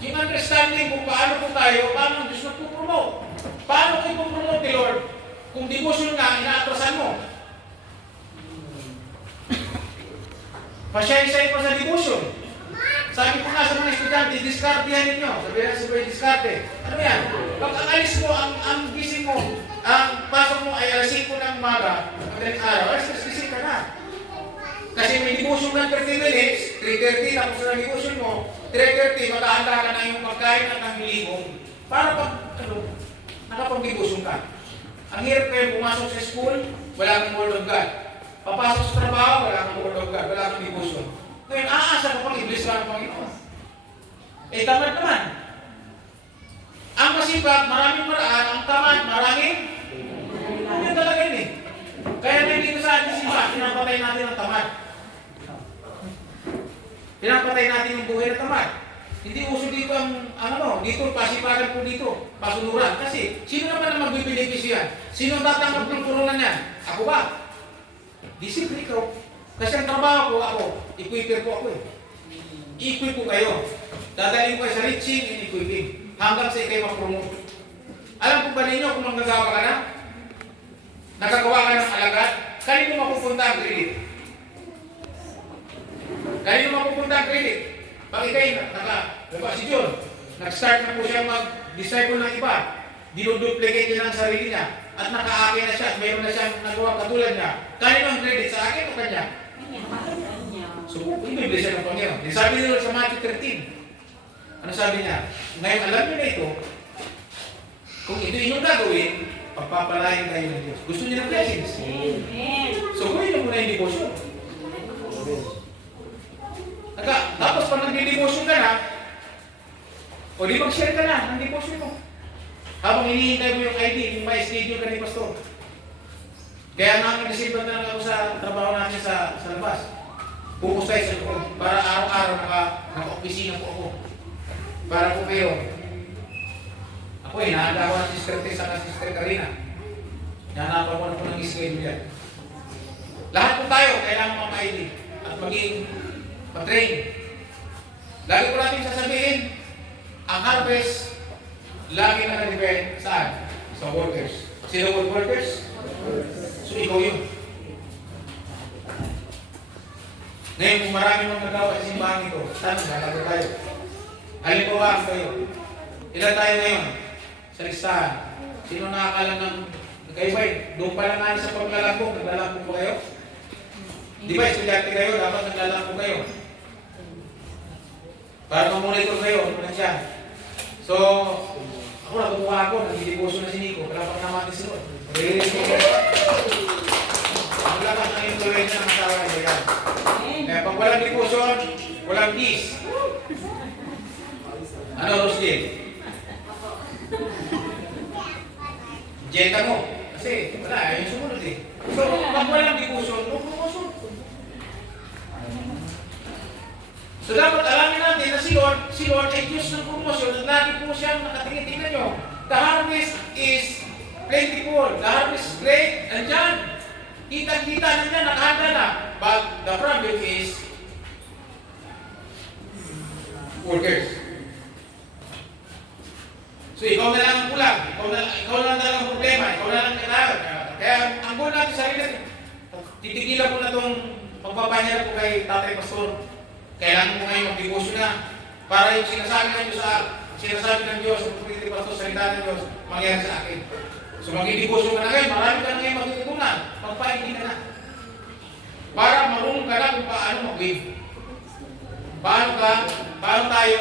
yung understanding kung paano po tayo, paano ang Diyos nagpupromote. Paano kayo pupromote ni Lord? Kung devotion nga, inaatrasan mo. Pasya-isay pa sa devotion. Sabi ko nga sa mga estudyante, diskartehan ninyo. Sabi na si Boy, diskarte. Ano yan? Pag ang alis mo, ang gising mo, ang pasok mo ay alas 5 ng umaga, madaling araw, alas gising ka na. Kasi may devotion ng 30 minutes, 3:30, tapos na devotion mo, 3:30, makahanda ka na yung pagkain at ang hilingong para pag, nakapag-devotion ka. Ang hirap kayo pumasok sa school, wala kang word of God. Papasok sa trabaho, wala kang word of God, wala kang devotion. Ngayon, aasa ko pang iblis ka ng Panginoon. Tamad naman. Ang masipag, maraming paraan. Ang tamad, maraming. Yan talaga yun eh. Kaya na dito sa ating simba, pinapatay natin ang tamad. Pinapatay natin yung buhay na tamad. Hindi uso dito dito, pasipagan po dito, pasunuran. Kasi, sino naman ang magbibenepisyo yan? Sino tatanggap ng turunan yan? Ako ba? Disipli ko. Kasi ang trabaho ko, equiper ko ako eh. i-equip ko kayo. Dadalhin ko kayo sa reaching and equipping. Hanggang sa kayo ma-promote. Alam po ba ninyo kung manggagawa ka na? Nakagawa ka ng alagad? Kanino mapupunta ang credit? Kanino mapupunta ang credit? Pag ikay, si John, nag-start na po siya mag-disciple ng iba. Dinuduplicate niya ng sarili niya. At naka-akin na siya at mayroon na siyang nagawa katulad niya. Kanino ang credit? Sa akin o kanya? So, ibibigay siya ng Panginoon. Sabi nila sa Matthew 13. Ano sabi niya? Ngayon, alam niyo na ito, kung ito inyong gagawin, pagpapalain kayo ng Diyos. Gusto niyo ng blessings. So, gawin niyo muna yung devotion. Tapos, pag nag-devotion ka na, o di mag-share ka na ng devotion mo. Habang hinihintay mo yung ID, yung may schedule ka ni Pastor. Kaya nang-receive na lang ako sa trabaho namin sa labas. Focus tayo sa loob para araw-araw naka-opisina po ako. Para po kayo. Ako hinahanda ko ng Sister Tess at Sister Karina. Hinahanap ko na po ng schedule yan. Lahat po tayo kailangan maka-ID at maging pa-train. Lagi po natin sasabihin, ang harvest lagi na na-depend saan? Sa workers. Sino workers? So ikaw yun. Ngayon, kung marami mong nagawa sa simbahan ito, tanong, nalago tayo. Halimbawa kayo. Ilan tayo ngayon? Sa listahan. Sino nakakala ng kaibay? Doon pa lang nga sa paglalakbo. Naglalakbo po kayo? Di ba, estudyante kayo? Dapat naglalakbo kayo. Para mamonitor kayo. Ano na siya? So, ako natutuwa ako. Nagdidiboso na si Nico. Wala pang naman si Lord. Wala pang ang influensya ng asawa niya. Yan. Kaya pag walang devotion, walang peace. Ano, Roslyn? Jeta mo. Kasi, wala, yung sumunod eh. So, pag walang devotion, no promotion. So, dapat alamin natin na si Lord ay Diyos ng promotion at lagi po siyang nakatingin. Tingnan nyo, the harvest is plentiful. The harvest is great. Andyan. Kita-kita na niya, nakahanda na. But the problem is workers. So, ikaw na lang ang kulang. Ikaw na lang ang problema. Ikaw na lang kailangan. Kaya, ang goal natin sa sarili, titigilan ko na itong pagpapahirap ko kay Tatay Pastor. Kailangan mo ngayon mag-devotion na para yung sinasabi ng Diyos sa Tatay Pastor, salita ng Diyos, mangyari sa akin. So, mag-devotion ka na ngayon. Marami ka na ngayon magtutunan. Magpahingi ka na. Para marunong ka na kung paano mag-wave. Paano tayo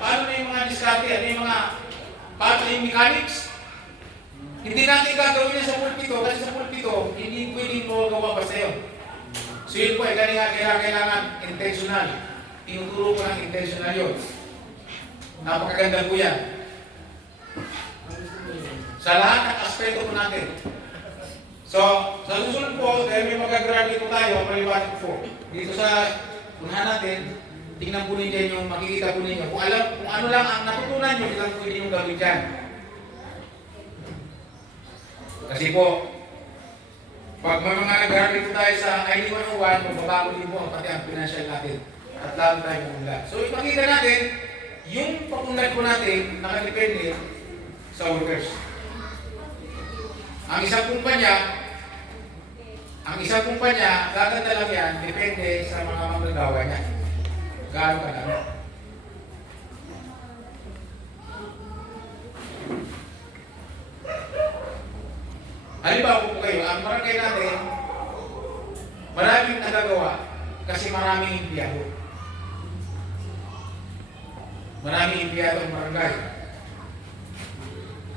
paano na yung mga diskarte, ano yung mga paano yung mechanics? Hindi natin gagawin yan sa pulpito kasi sa pulpito, hindi pwedeng mo gawa basta yun. So yun po ay kailangan intentional. Tinuturo ko ng intentional yun. Napakaganda po yan. Sa lahat ng aspeto po natin. So, sa susunod po, dahil may magagraduate po tayo, paliwanag po. Dito sa unahan natin, tingnan po ninyo yung makikita po ninyo. Kung ano lang ang natutunan nyo, ilang pwede yung gawin dyan. Kasi po, pag may mga nag-graduate po tayo sa ID 101, magbabago din po ang pati ang financial natin. At lalo tayo pumunlad. So, ipakita natin, yung papunlad po natin, nakadepende sa workers. Ang isang kumpanya, gaganda lang yan, depende sa mga manggagawa niya. Gaano ka lang. Halimbawa po kayo, ang barangay natin, maraming nagagawa kasi maraming empleyado. Maraming empleyado ang barangay.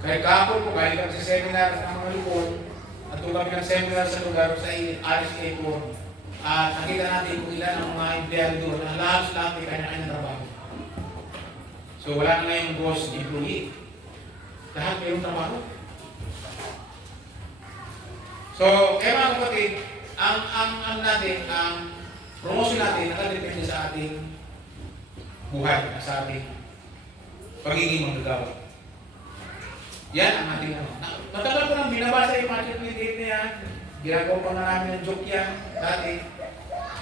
Kahit kahapon po, galing kami sa seminar ng mga lupon, at kami ng seminar sa lugar sa RSA po, at nakita natin kung ilan ang mga empleyado doon, na lahat may kanya-kanya trabaho. So wala na ngayong boss, employee. Lahat mayroong trabaho. So, kaya mga kapatid, ang promotion natin, nakadepende sa ating buhay, sa ating pagiging manggagawa. Yan ang ating ano. Matagal ko nang binabasa yung market ni Dave na yan. Ginagawa pa na namin ng joke yan dati.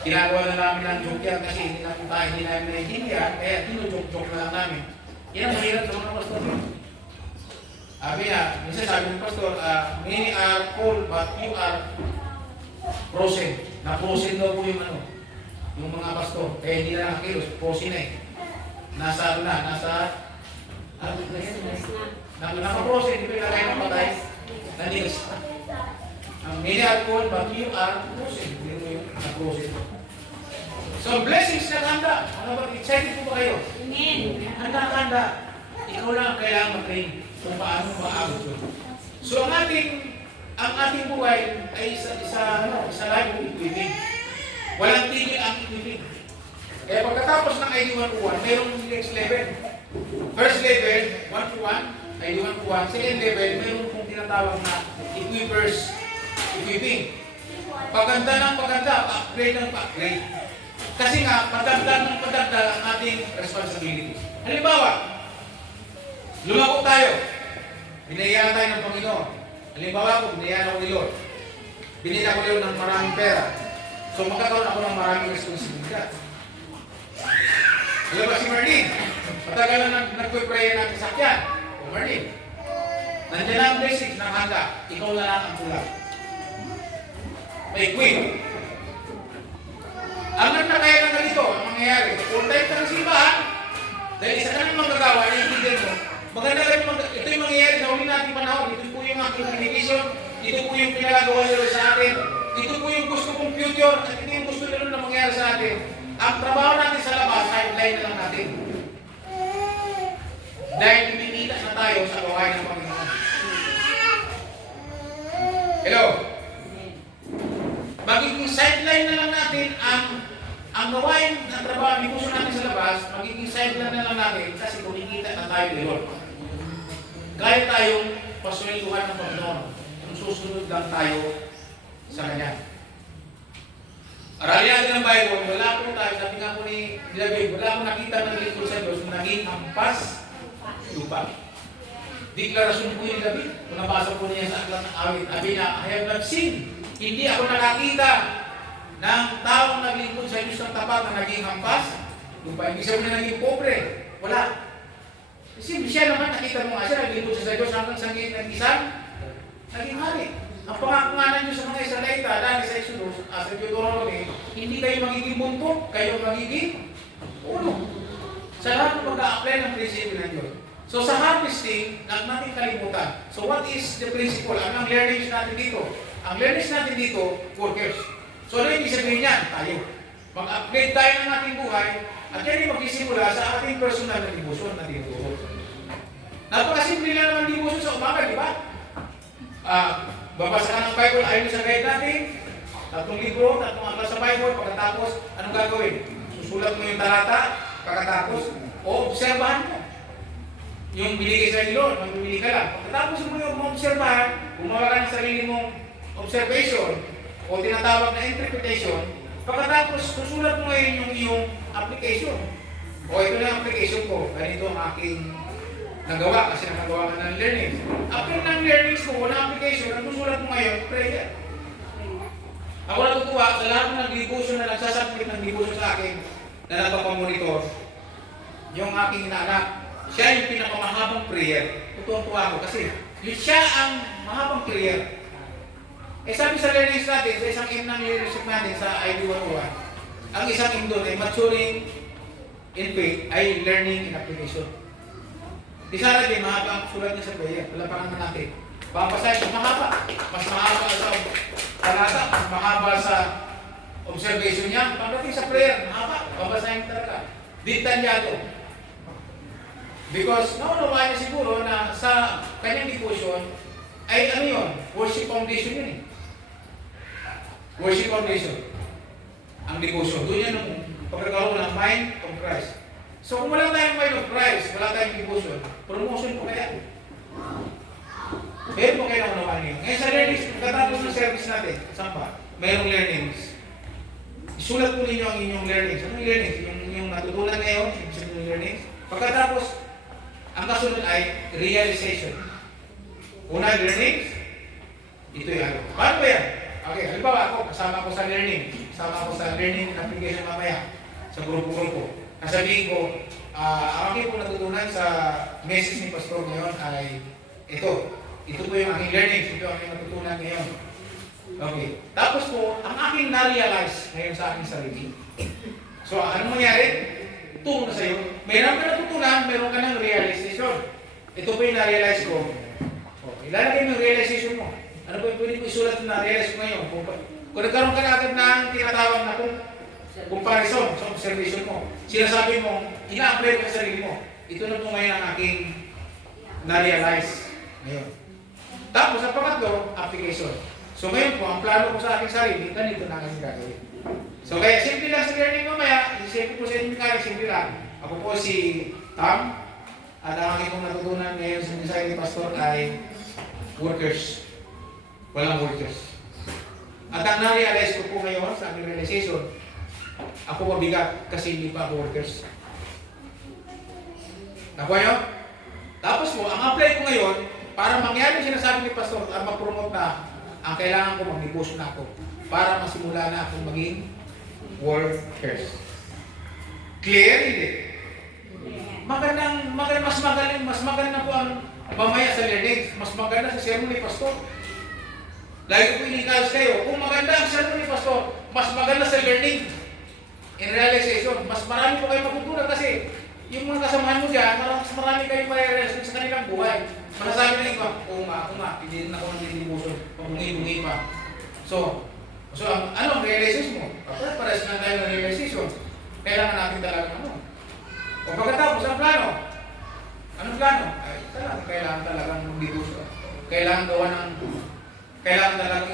ginagawa na namin ng joke yan kasi hindi namin naiintindihan, kaya joke na lang namin. Yan ang mahirap sa mga pastor. Sabi niya, minsan sabi ng pastor, many are called but you are frozen. Na-frozen daw po yung mga pastor. Kaya hindi na nakakilos, frozen na eh. Nasa naka-frozen, hindi ko ilagay ng patay. Nanilis. Many are called but you are frozen. Hindi mo yung na-frozen. So, blessings na handa. Excited po ba kayo? Amen. Handa. Ikaw lang ang kailangan mag-train kung paano maabot yun. So, ang ating buhay ay isa life of equipping. Walang tigil ang equipping. Kaya pagkatapos ng ID 101, mayroong next level. First level, 101, ID 101. Second level, mayroong kung tinatawag na equipping. Paganda ng paganda, pa-upgrade ng pa-upgrade. Kasi nga, padagdag ng padagdag ang ating responsibility. Halimbawa, lumako tayo. Binayaan tayo ng Panginoon. Halimbawa ko, binayaan ako ni Lord. Binila ko yun ng maraming pera. So magkakaroon ako ng maraming responsibilidad. Alam ba si Marlene? Matagal na nagpe-pray natin sa sakyan. O Marlene, nandiyan na ang blessings ng handa. Ikaw na lang ang kulang. May queen. Ang nagtakaya ng ganito, ang mangyayari, full time ka ng simbahan, dahil isa ka ng manggagawa, naiintindihan mo, maganda rin ito yung mangyayari sa huli nating panahon. Ito po yung aking communication, ito po yung pinagagawa nila sa atin, ito po yung gusto kong future, at ito yung gusto nila na mangyayari sa atin. Ang trabaho natin sa labas, sideline na lang natin. Dahil pinita na tayo sa gawain ng Panginoon. Hello? Magiging sideline na lang natin ang gawain ng trabaho ng puso natin sa labas, magiging sideline na lang natin kasi kumikita na tayo ni Lord. Kaya tayong paswelduhan ng Panginoon kung susunod lang tayo sa Kanya. Aralin natin ang Bible, wala po tayo, sabi nga po ni David, wala akong nakita ng lingkod sa Diyos na naging hampas lupa. Deklarasyon po ni David, kung nabasa po niya sa aklat ng awit, sabi niya, I have not seen, hindi ako nakakita ng taong naglingkod sa Diyos ng tapat na naging hampas lupa. Hindi sabi na naging pobre, wala. Kasi siya naman, nakita mo nga siya, naglingkod siya sa Diyos hanggang sa isang naging hari. Ang pangako nga ng Diyos sa mga Israelita, dahil sa Exodus, sa Deuteronomy, hindi kayo magiging buntot, kayo magiging uno. Sa lahat ng pag-a-apply ng prinsipyo ng Diyos. So sa harvesting, nang natin kalimutan. So what is the principle? Ang learnings natin dito? Ang learnings natin dito, workers. So ano yung ibig sabihin yan? Tayo. Mag-upgrade tayo ng ating buhay, at yan yung magsisimula sa ating personal na devotion na tinuturo. Napakasimple lang naman devotion sa umaga, di ba? Babasa ka ng Bible ayon sa guide natin, 3 libro, 3 aklat sa Bible, pagkatapos, anong gagawin? Susulat mo yung talata, pagkatapos, obserbahan mo. Yung binigay sa Lord, magbibili ka lang. Pagkatapos mo yung obserbahan, gumawa ka ng sarili mong observation, o tinatawag na interpretation, pagkatapos, susulat mo ngayon yung iyong application. O ito na ang application ko, ganito ang aking nagawa kasi nakagawa ka ng learning. After ng learnings mo, na application, ang susulat mo ngayon, prayer. Ako natutuwa sa lahat ng nag-devotion na nagsasubmit ng devotion sa akin na nagpapamonitor, yung aking inaanak, siya yung pinakamahabang prayer. Tutuwa ako kasi siya ang mahabang prayer. Eh sabi sa learnings natin, sa isang aim ng leadership natin sa ID 101, ang isang aim doon ay maturing in faith ay learning in application. Di sana din, mahaba ang sulat niya sa prayer. Palapakan na natin. Papasahin, mas mahaba sa talata, mas mahaba sa observation niya. Pagdating sa prayer, mahaba. Papasahin talaga. Detalyado. Because, naunawaan niya siguro na sa kanyang devotion, ay ano yun? Worship foundation yun eh. Worship foundation. Ang devotion. Doon yan ang pagkakaroon ng mind of Christ. So kung wala tayong mind of Christ, wala tayong devotion, promotion po kaya. Meron po kayo na unawaan niyo. Ngayon sa learnings, pagkatapos ng service natin, saan pa? Mayroong learnings. Isulat po ninyo ang inyong learnings. Anong learnings? Yung natutunan ngayon, yung learnings. Pagkatapos, ang kasunod ay realization. Una, learnings. Ito yung ano. Paano ba yan? Okay, halimbawa ako, kasama ko sa learning. sama ko sa learning application mamaya sa grupo-grupo. Kasabihin ko, ang aking po natutunan sa message ni Pastor ngayon ay ito. Ito po yung aking learning. Ito ang aking natutunan ngayon. Okay. Tapos po, ang aking na-realize ngayon sa aking sarili. So, ano mangyari? Tungo na sa'yo. Mayroon ka natutunan, mayroon ka ng realization. Ito po yung na-realize ko. Okay. Lalagay mo yung realization mo. Ano po yung pwede ko isulat na realize ko ngayon? Kung nagkaroon ka na agad ng tinatawag na comparison sa observation mo, sinasabi mo, ina-apply mo sa sarili mo. Ito na po ngayon ang aking na-realize ngayon. Tapos, ang pangatlo, application. So ngayon po, ang plano ko sa aking sarili, ganito na ang aking gagawin. So kaya simple lang sa learning mamaya, simple po sa inyo kaya, simple lang. Ako po si Tam, at ang aking kong natutunan ngayon sa mensahe ni Pastor ay workers. Walang workers. At ang na-realize ko po ngayon sa aking realization, ako mabigat kasi hindi pa ako workers. Nakuha nyo? Tapos po, ang apply ko ngayon, para mangyari yung sinasabi ni Pastor, at mag-promote na, ang kailangan ko mag-negosyo na ako para masimula na akong maging workers. Clear? Hindi? Mas maganda po ang mamaya sa learning. Mas maganda sa sermon ni Pastor. Lagi ko in-encourage kayo, kung maganda ang sermon ni Pastor, mas maganda sa learning. In realization, mas marami po kayo matutunan kasi yung mga kasamahan mo dyan, mas marami kayo ma-realize sa kanilang buhay. Masasabi na iba, ako nga, hindi rin ako nag-distribution, pabungi-bungi pa. So, ang realization mo? Pares na tayo ng realization. Kailangan natin talaga O pagkatapos, ang plano? Anong plano? Ay, kailangan talagang mag-distribution. Kailangan talagang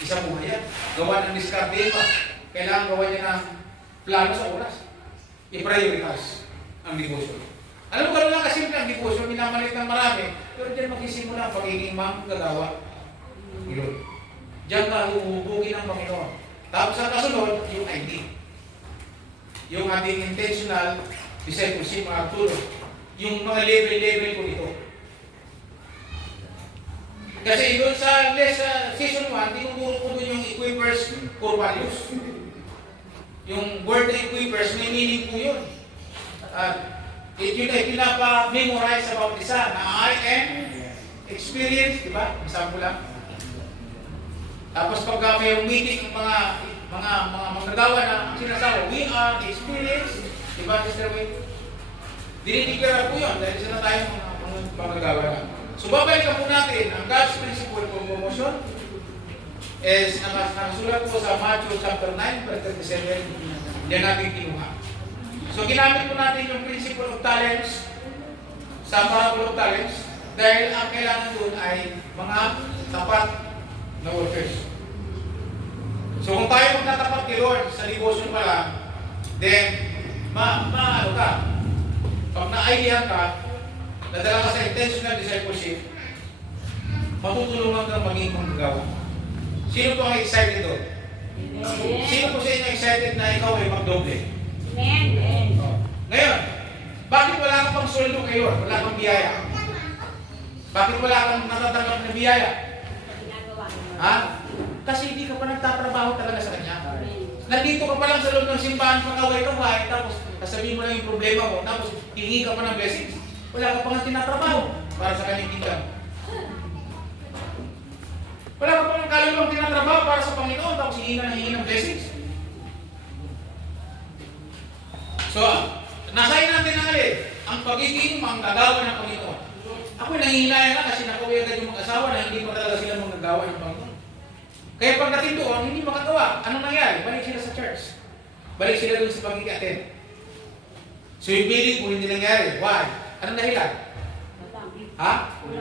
isang buhay yan. Gawa ng discarte pa. Kailangan gawa niya ng plano sa oras. I-prioritize ang negosyo. Alam mo, gano'n lang kasimple ang negosyo, minamalit ng marami, pero dyan magsisimula ang pagiging manggagawa. Diyan ka huhubugin ng Panginoon. Tapos ang kasunod, yung ID. Yung ating intentional discipleship, mga tulong. Yung mga level ko ito. Kasi doon sa season 1, tinuturo ko doon yung equippers core values. Yung word na equippers, may meaning po yun. Yun ay pinapa-memorize sa bawat isa na I am experience, di ba? Example lang. Tapos pagka mayroong meeting ng mga manggagawa na sinasawa, we are experience, di ba, Sister Wayne? Dinidiklara po yun dahil isa na tayo mga manggagawa na. So babalikan po natin ang God's principle for promotion is nakasulat po sa Matthew chapter 9, verse 37, yan natin kinuha. So ginamit po natin yung principle of talents sa parable of talents dahil ang kailangan doon ay mga tapat na workers. So kung tayo magtatapat kay Lord sa negosyo pa lang, then ano ka, pag na-idea ka, nadala ka sa intentional discipleship, matutulungan kang maging manggagawa. Sino po ang excited doon? Sino po sa inyo excited na ikaw ay magdoble? Amen. Ngayon, bakit wala kang pang sweldo kayo? Wala kang biyaya? Bakit wala kang natatanggap na biyaya? Ha? Kasi hindi ka pa nagtatrabaho talaga sa Kanya. Nandito ka pa lang sa loob ng simbahan, pag-away-kaway, tapos sasabihin mo lang yung problema mo, tapos hingi ka pa ng blessings. Wala ka pa nga tinatrabaho para sa Kanyang kingdom. Wala ka pa ng kaluluwang tinatrabaho para sa Panginoon, tapos hingi ng blessings. So, nasayin natin ang alin, ang pagiging manggagawa ng Panginoon. Ako'y nangihinayang na kasi nakauwi agad yung mag-asawa na hindi pa talaga sila manggagawa ng Panginoon. Kaya pagdating doon, hindi makagawa. Anong nangyari? Balik sila sa church. Balik sila doon sa pagkikaatin. So yung billing po hindi nangyari. Why? Anong dahilan? Ha?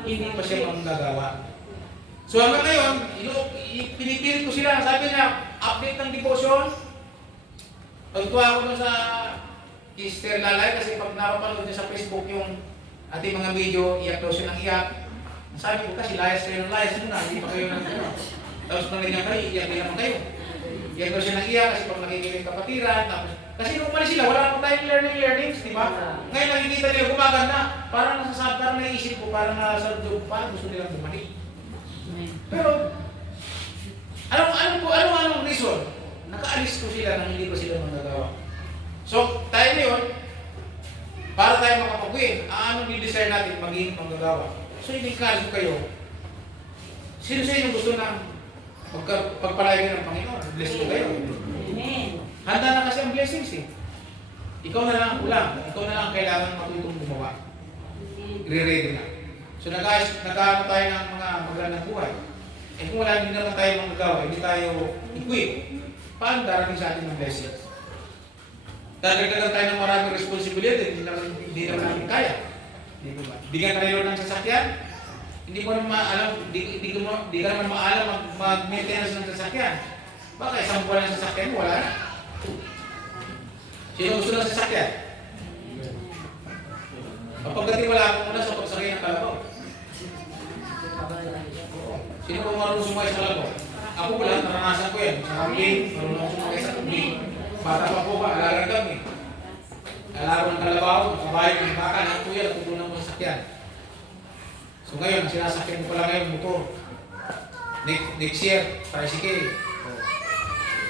Hindi pa siya manggagawa. So hanggang ngayon, pinipilit ko sila. Sabi niya, update ng devotion. Pagtuwa ko doon sa Sister Lalay kasi pag napapanood niya sa Facebook yung ating mga video, iyak daw siya ng iyak. Sabi ko kasi layas kayo ng layas muna, hindi pa kayo ng tapos nang ganyan kayo, iyak din naman kayo. Iyak daw siya ng iyak kasi pag nakikinig kapatiran, tapos kasi nung umalis sila, wala naman tayong learnings, di ba? Ngayon nakikita nila gumaganda, parang nasasabi, parang naisip ko, parang nasa loob, parang gusto nilang bumalik. Pero, anong reason? nakaalis ko sila nang hindi ko sila magagawa. So, tayo ngayon, para tayo makapag-win, ano ni-desire natin maging manggagawa? So, in-encourage ko kayo, sino sa inyo gusto na pagpalayo ng Panginoon? Bless ko kayo. Amen. Handa na kasi ang blessings eh. Ikaw na lang ang kulang. Ikaw na lang ang kailangan matutong gumawa. Re-ready na. So nagkaano tayo ng mga magandang buhay. Eh kung wala din naman tayo magagawa, hindi tayo equip, paano darating sa atin ng blessings? Dagdagan tayo ng maraming responsibilidad, hindi naman natin kaya. Hindi ba? Bigyan ka rin ng sasakyan, hindi mo naman alam, hindi ka naman maalam mag-maintenance ng sasakyan. Baka isang buwan ng sasakyan mo, wala na. Sino gusto ng sasakyan? Kapag wala ako muna sa pagsakay ng kalabaw. Sino po marunong sumakay sa kalabaw? Ako wala, naranasan ko yan. Sa camping, marunong ako sumakay sa camping. Bata pa po ba, alaran kami. Alaran ng kalabaw, kabayo ng baka, na po yan, natutunan mo sa sakyan. So ngayon, sinasakyan ko pala ngayon, motor. Next year, tricycle.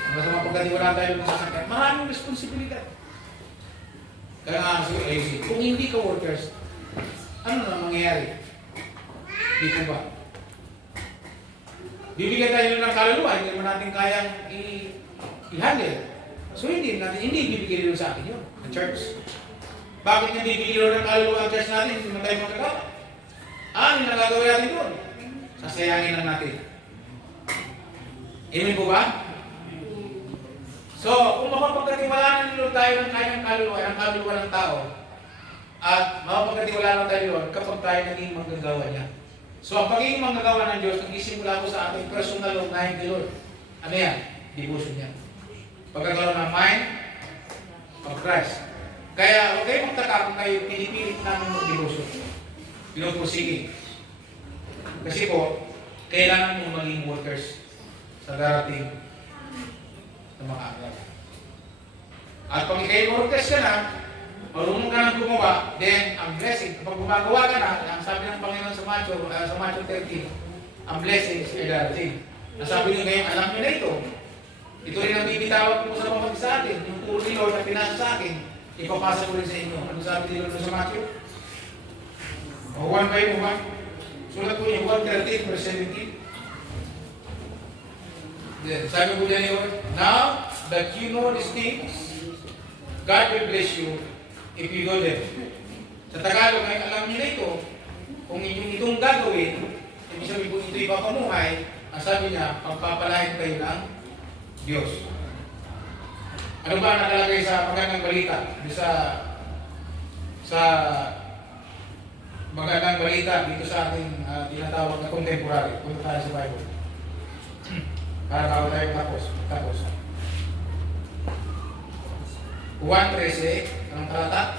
Hanggang sa mapagkatiwala tayo ng sasakyan, maraming responsibilidad. Kaya nga sa AUC, kung hindi ka workers, ano na mangyayari? Di po ba? Bibigyan tayo ng kaluluwa, hindi naman natin kayang i-handle. So hindi bibigyan nyo sa atin yun, ang church. Bakit hindi bibigyan ng kaluluwa ang church natin, hindi naman tayo magagawa? Ano yung nagagawin natin yun? Sasayangin lang natin. Amen po ba? So, kung mapapagkatiwalaan nyo tayo ng kanyang kaluluwa, ang kaluluwa ng tao, at mapapagkatiwalaan tayo yun kapag tayo naging manggagawa niya. So, ang pagiging manggagawa ng Diyos, nagsisimula ko sa ating personal ugnayan kay Lord. Ano yan? Devotion niya. Pagkakaroon ng mind of Christ. Kaya, huwag kayo magtaka kung kayo pinipilit namin mag-devotion. Pinupursige. Kasi po, kailangan mong maging workers sa darating na makaagad. At pag ikay workers ka na, marunong ka nang gumawa, then ang blessing, kapag gumagawa ka na, ang sabi ng Panginoon sa Matthew 13, ang blessings ay darating. Nasabi nyo ngayon, alam nyo na ito. Ito rin ang bibitawag ko sa mga sa atin. Yung puro ni Lord na pinasa sa akin, ipapasa ko rin sa inyo. Ano sabi ni Lord sa Matthew? O 1 by 1. Sulat ko niyo, 1:13 verse 17. Then, sabi ko dyan yun, now that you know these things, God will bless you if you do them. Sa Tagalog, ay alam niyo na ito, kung inyong itong gagawin, ibig sabihin kung ito'y papamuhay, ang sabi niya, pagpapalain kayo ng Diyos. Ano ba ang nakalagay sa magandang balita? Sa magandang balita dito sa ating tinatawag na contemporary. Punta tayo sa Bible. Para bago tayo tapos. 1:13, ang talata?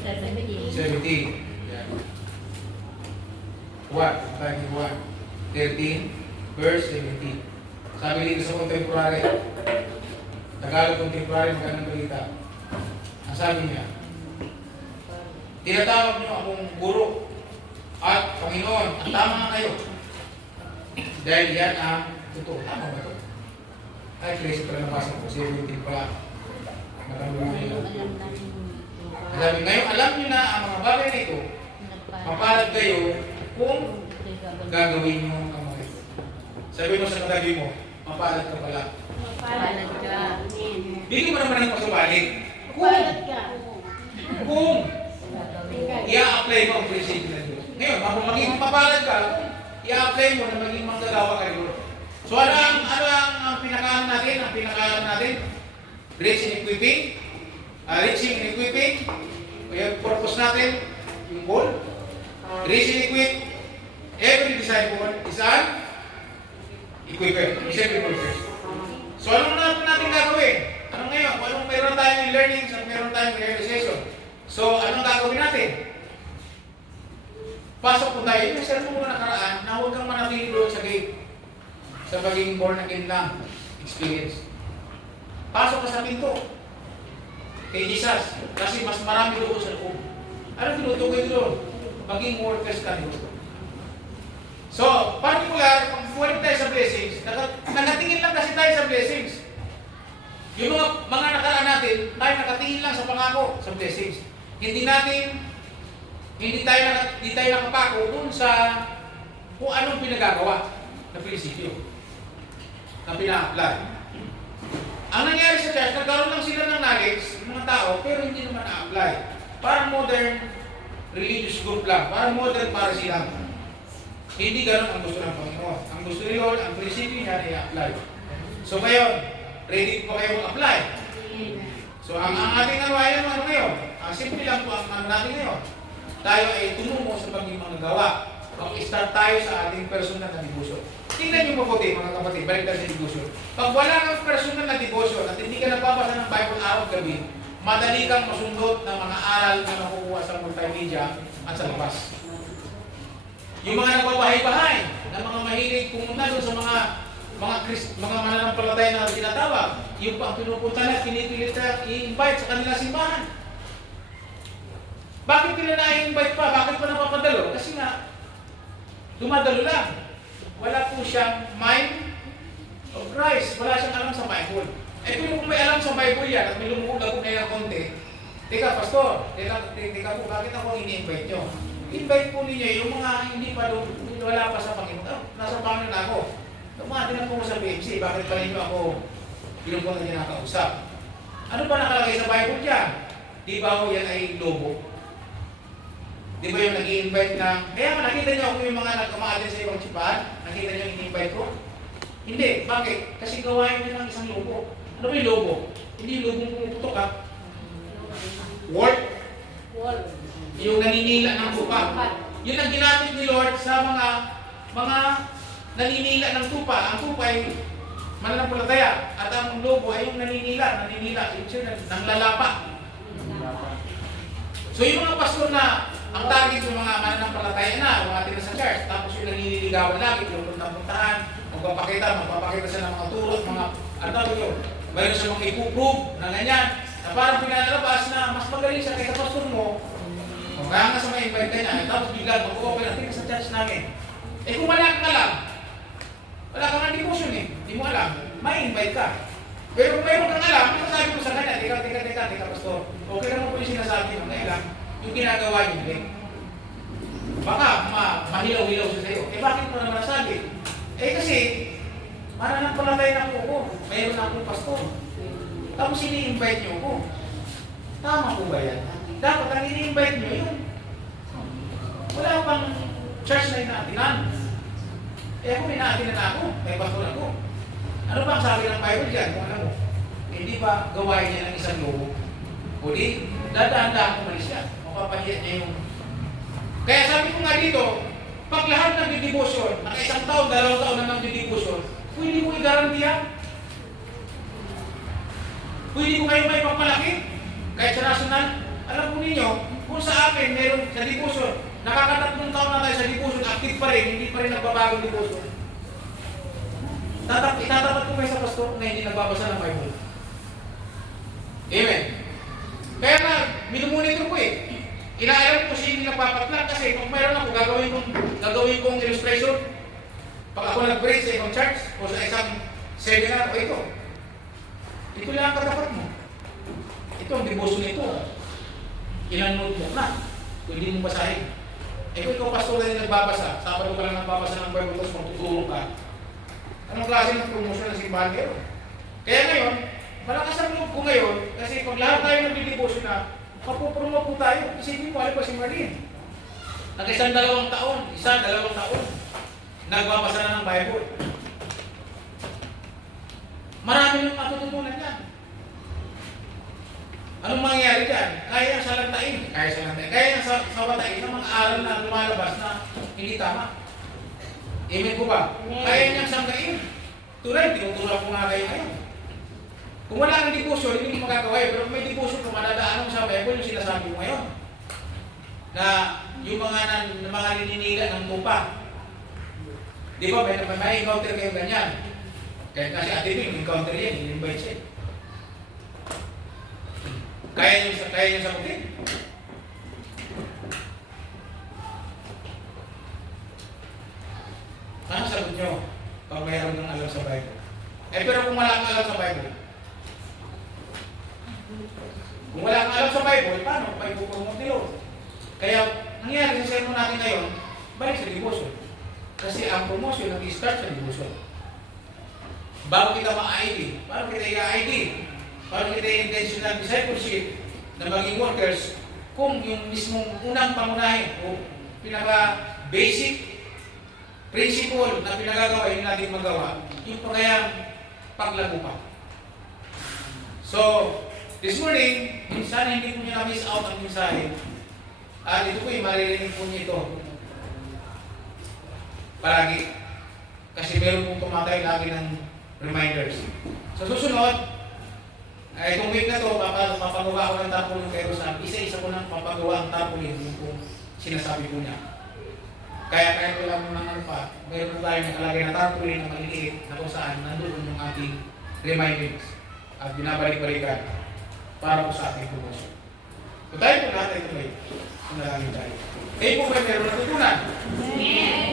17. Yan. 1:13, verse 17. Sabi dito sa contemporary, Tagalog contemporary, magandang balita. Ang sabi niya, tinatawag niyo akong guro at Panginoon, at tama kayo. Dahil yan ang totoo. Tama ba ito? Ay, crazy pala nabasa ko. 17 pala. Maraming nila. Sabi, ngayon alam niyo na ang mga bagay na ito. Mapalad kayo kung gagawin niyo ang mga ito. Sabi mo sa katabi mo, mapalad ka pala. Mapalad ka. Bigyan mo naman ng pasubalik. Mapalad ka. Kung i-apply mo ang prinsipyo ng Diyos. Ngayon, maging mapalad ka, i-apply mo na maging manggagawa ka rin. So ano ang pinakaano natin? Ang pinakaano natin? Rich in equipping. Reaching and equipping. Yung purpose natin, yung goal. Rich in equip. Every disciple is an equipper. Is an equipper. So ano natin gagawin? Ano ngayon? Anong meron tayong learning at meron tayong realization? So anong gagawin natin? Pasok po tayo. Yung sermon mo nakaraan na huwag kang manatili doon sa gate. Sa pagiging born again lang experience. Pasok ka sa pinto. Kay Jesus. Kasi mas marami doon sa loob. Ano tinutukoy doon? Maging workers ka doon. So, particular, bumalik tayo sa blessings, nakatingin lang kasi tayo sa blessings. Yung mga nakaraan natin, tayo nakatingin lang sa pangako, sa blessings. Hindi tayo nakapako dun sa kung anong pinagagawa na prinsipyo na pina-apply. Ang nangyari sa church, nagkaroon lang sila ng knowledge, ng mga tao, pero hindi naman na-apply. Parang modern religious group lang, parang modern Pharisee lang. Hindi ganun ang gusto ng Panginoon. Ang gusto ni Lord, ang prinsipyo niya i-apply. So ngayon, ready po kayo mag-apply? So ang ating nawayan ngayon, ang simple lang po ang natin ngayon. Tayo ay tumungo sa pagiging manggagawa. Mag-start tayo sa ating personal na debosyon. Tingnan niyo mabuti mga kapatid, balik tayo sa debosyon. Pag wala kang personal na debosyon at hindi ka nagbabasa ng Bible araw-gabi, madali kang masundot ng mga aral na nakukuha sa multimedia at sa labas. Yung mga nagbabahay-bahay, na mga mahilig pumunta doon sa mga mananampalataya na tinatawag, yung pang pinupunta na, pinipilit na i-invite sa kanilang simbahan. Bakit nila na-invite pa? Bakit pa napapadalo? Kasi nga, dumadalo lang. Wala po siyang mind of Christ. Wala siyang alam sa Bible. Eh kung may alam sa Bible yan at may lumugag na yung konti, teka pastor, teka po, bakit ako ini-invite nyo? Invite po ninyo yung mga hindi pa doon, wala pa sa Panginoon. Nasa Panginoon ako. Tumatin po sa PMC, bakit pa ninyo ako pinupong na kinakausap? Ano ba nakalagay sa Bible dyan? Di ba yan ay lobo? Di ba yung nag-i-invite na, kaya nga nakita niyo ako yung mga nagkamaatin sa ibang tsipahan, nakita niyo yung in-invite ko? Hindi. Bakit? Kasi gawain niyo ng isang lobo. Ano ba yung lobo? Hindi yung lobong pumuputok ha. Word. Yung naninila ng tupa. Yun ang ginamit ni Lord sa mga naninila ng tupa. Ang tupa ay mananampalataya. At ang lobo ay yung naninila. Yung siya nang lalapa. So yung mga pastor na ang target yung mga mananampalataya na, mga tira sa church, tapos yung nanililigawan lagi, yung puntahan, magpapakita siya ng mga turo, mga, mayroon siya mga ipuprove na ganyan, na parang pinalabas na mas magaling siya kaysa pastor mo, kaya nga sa may invite ka niya, tapos bigla, mag-open natin ka sa church namin. Eh kung wala kang alam, wala kang devotion hindi mo alam, may invite ka. Pero kung mayroon kang alam, sasabi mo sa kanya, teka pastor, okay naman po yung sinasabi mo, kailan, yung ginagawa niyo din. Baka mahilaw-hilaw siya sa'yo. Eh bakit mo naman nasabi? Eh kasi, mananampalataya na po ako. Mayroon na akong pastor. Tapos ini-invite niyo ako. Tama po ba yan? Dapat ang ini-invite niyo yun. Wala pang church na inaatinan. Eh ako inaatinan na ako. May pastor ako. Ano ba ang sabi ng Bible dyan? Kung alam mo, hindi ba gawain niya ng isang lobo? O di, dadaan-daan kumalis siya. Mapapahiya niya yung... Kaya sabi ko nga dito, pag lahat ng didibusyon, naka-1 taon, 2 taon na ng didibusyon, pwede mo i-garantiya. Pwede mo kayo may papalaki. Kahit sa national, alam po ninyo, kung sa akin, meron sa dibusyon, nakakatatlong taon na tayo sa dibusyon, active pa rin, hindi pa rin nagbabagong dibusyon. Itatapat ko kayo sa pastor na hindi nagbabasa ng Bible. Amen. Kaya nga, minumonitor ko Inaalam ko siya hindi nagpapatlang kasi kung mayroon ako, gagawin kong illustration. Pag ako nag-preach sa ibang church o sa isang seminar o ito. Ito lang ang katapat mo. Ito ang devotion nito. Ilang notebook na. Kung hindi mo basahin. Kung ikaw pastor na yung nagbabasa, Sabado ka lang nagbabasa ng Bible tapos magtuturo ka. Anong klase ng promotion ng simbahan kayo? Kaya ngayon, malakas ang loob ko ngayon kasi pag lahat tayo nag-devotion na, mapupromote po tayo. Isipin mo, alam ba si Marlene? Nag-2 taon, 2 taon, nagbabasa na ng Bible. Marami nang matututunan yan. Anong mangyayari dyan? Kaya yung salantain. Kaya yung sabatain ng mga aral na lumalabas na hindi tama. Amen po ba? Kaya niyang sanggain. Tulad, tinutulak ko nga kayo ngayon. Kung wala ng devotion, hindi mo magagawa pero kung may devotion, kung madadaan mo sa Bible, yung sinasabi mo ngayon. Na yung mga nininiga ng tupa. Di ba, may encounter kayo ganyan. Kahit kasi Ate Bing, encounter yan, in-invite siya. Kaya nyo sagutin? Ano sagot nyo? kung wala kang alam sa Bible. Kung wala kang alam sa Bible, paano pa ipupromote ni Lord? Kaya, nangyari sa sermon natin ngayon, balik sa devotion. Kasi ang promotion nag-start sa devotion. Bago kita ma-ID, bago kita i-ID, bago kita intentional discipleship na maging workers, kung yung mismong unang pangunahin o pinaka-basic principle na pinagagawa, hindi natin magawa, yung kaya paglago pa. So, this morning, sana hindi po niya na-miss out ang mensahe. At ito po yung maririnig po niyo ito. Palagi. Kasi meron pong tumatay lagi ng reminders. Sa susunod, itong week na ito, papagawa ko ng tarpaulin kay Rosan. Isa-isa ko nang papagawa ang tarpaulin yung po sinasabi po niya. Kaya ko lang ng ano pa, meron po tayo nakalagay na tarpaulin na maliliit na kung saan nandun yung ating reminders at binabalik-balikan para po sa ating promosyon. So tayo po lahat ay tuloy. Sunalangin tayo. Kayo po ba meron natutunan? Amen.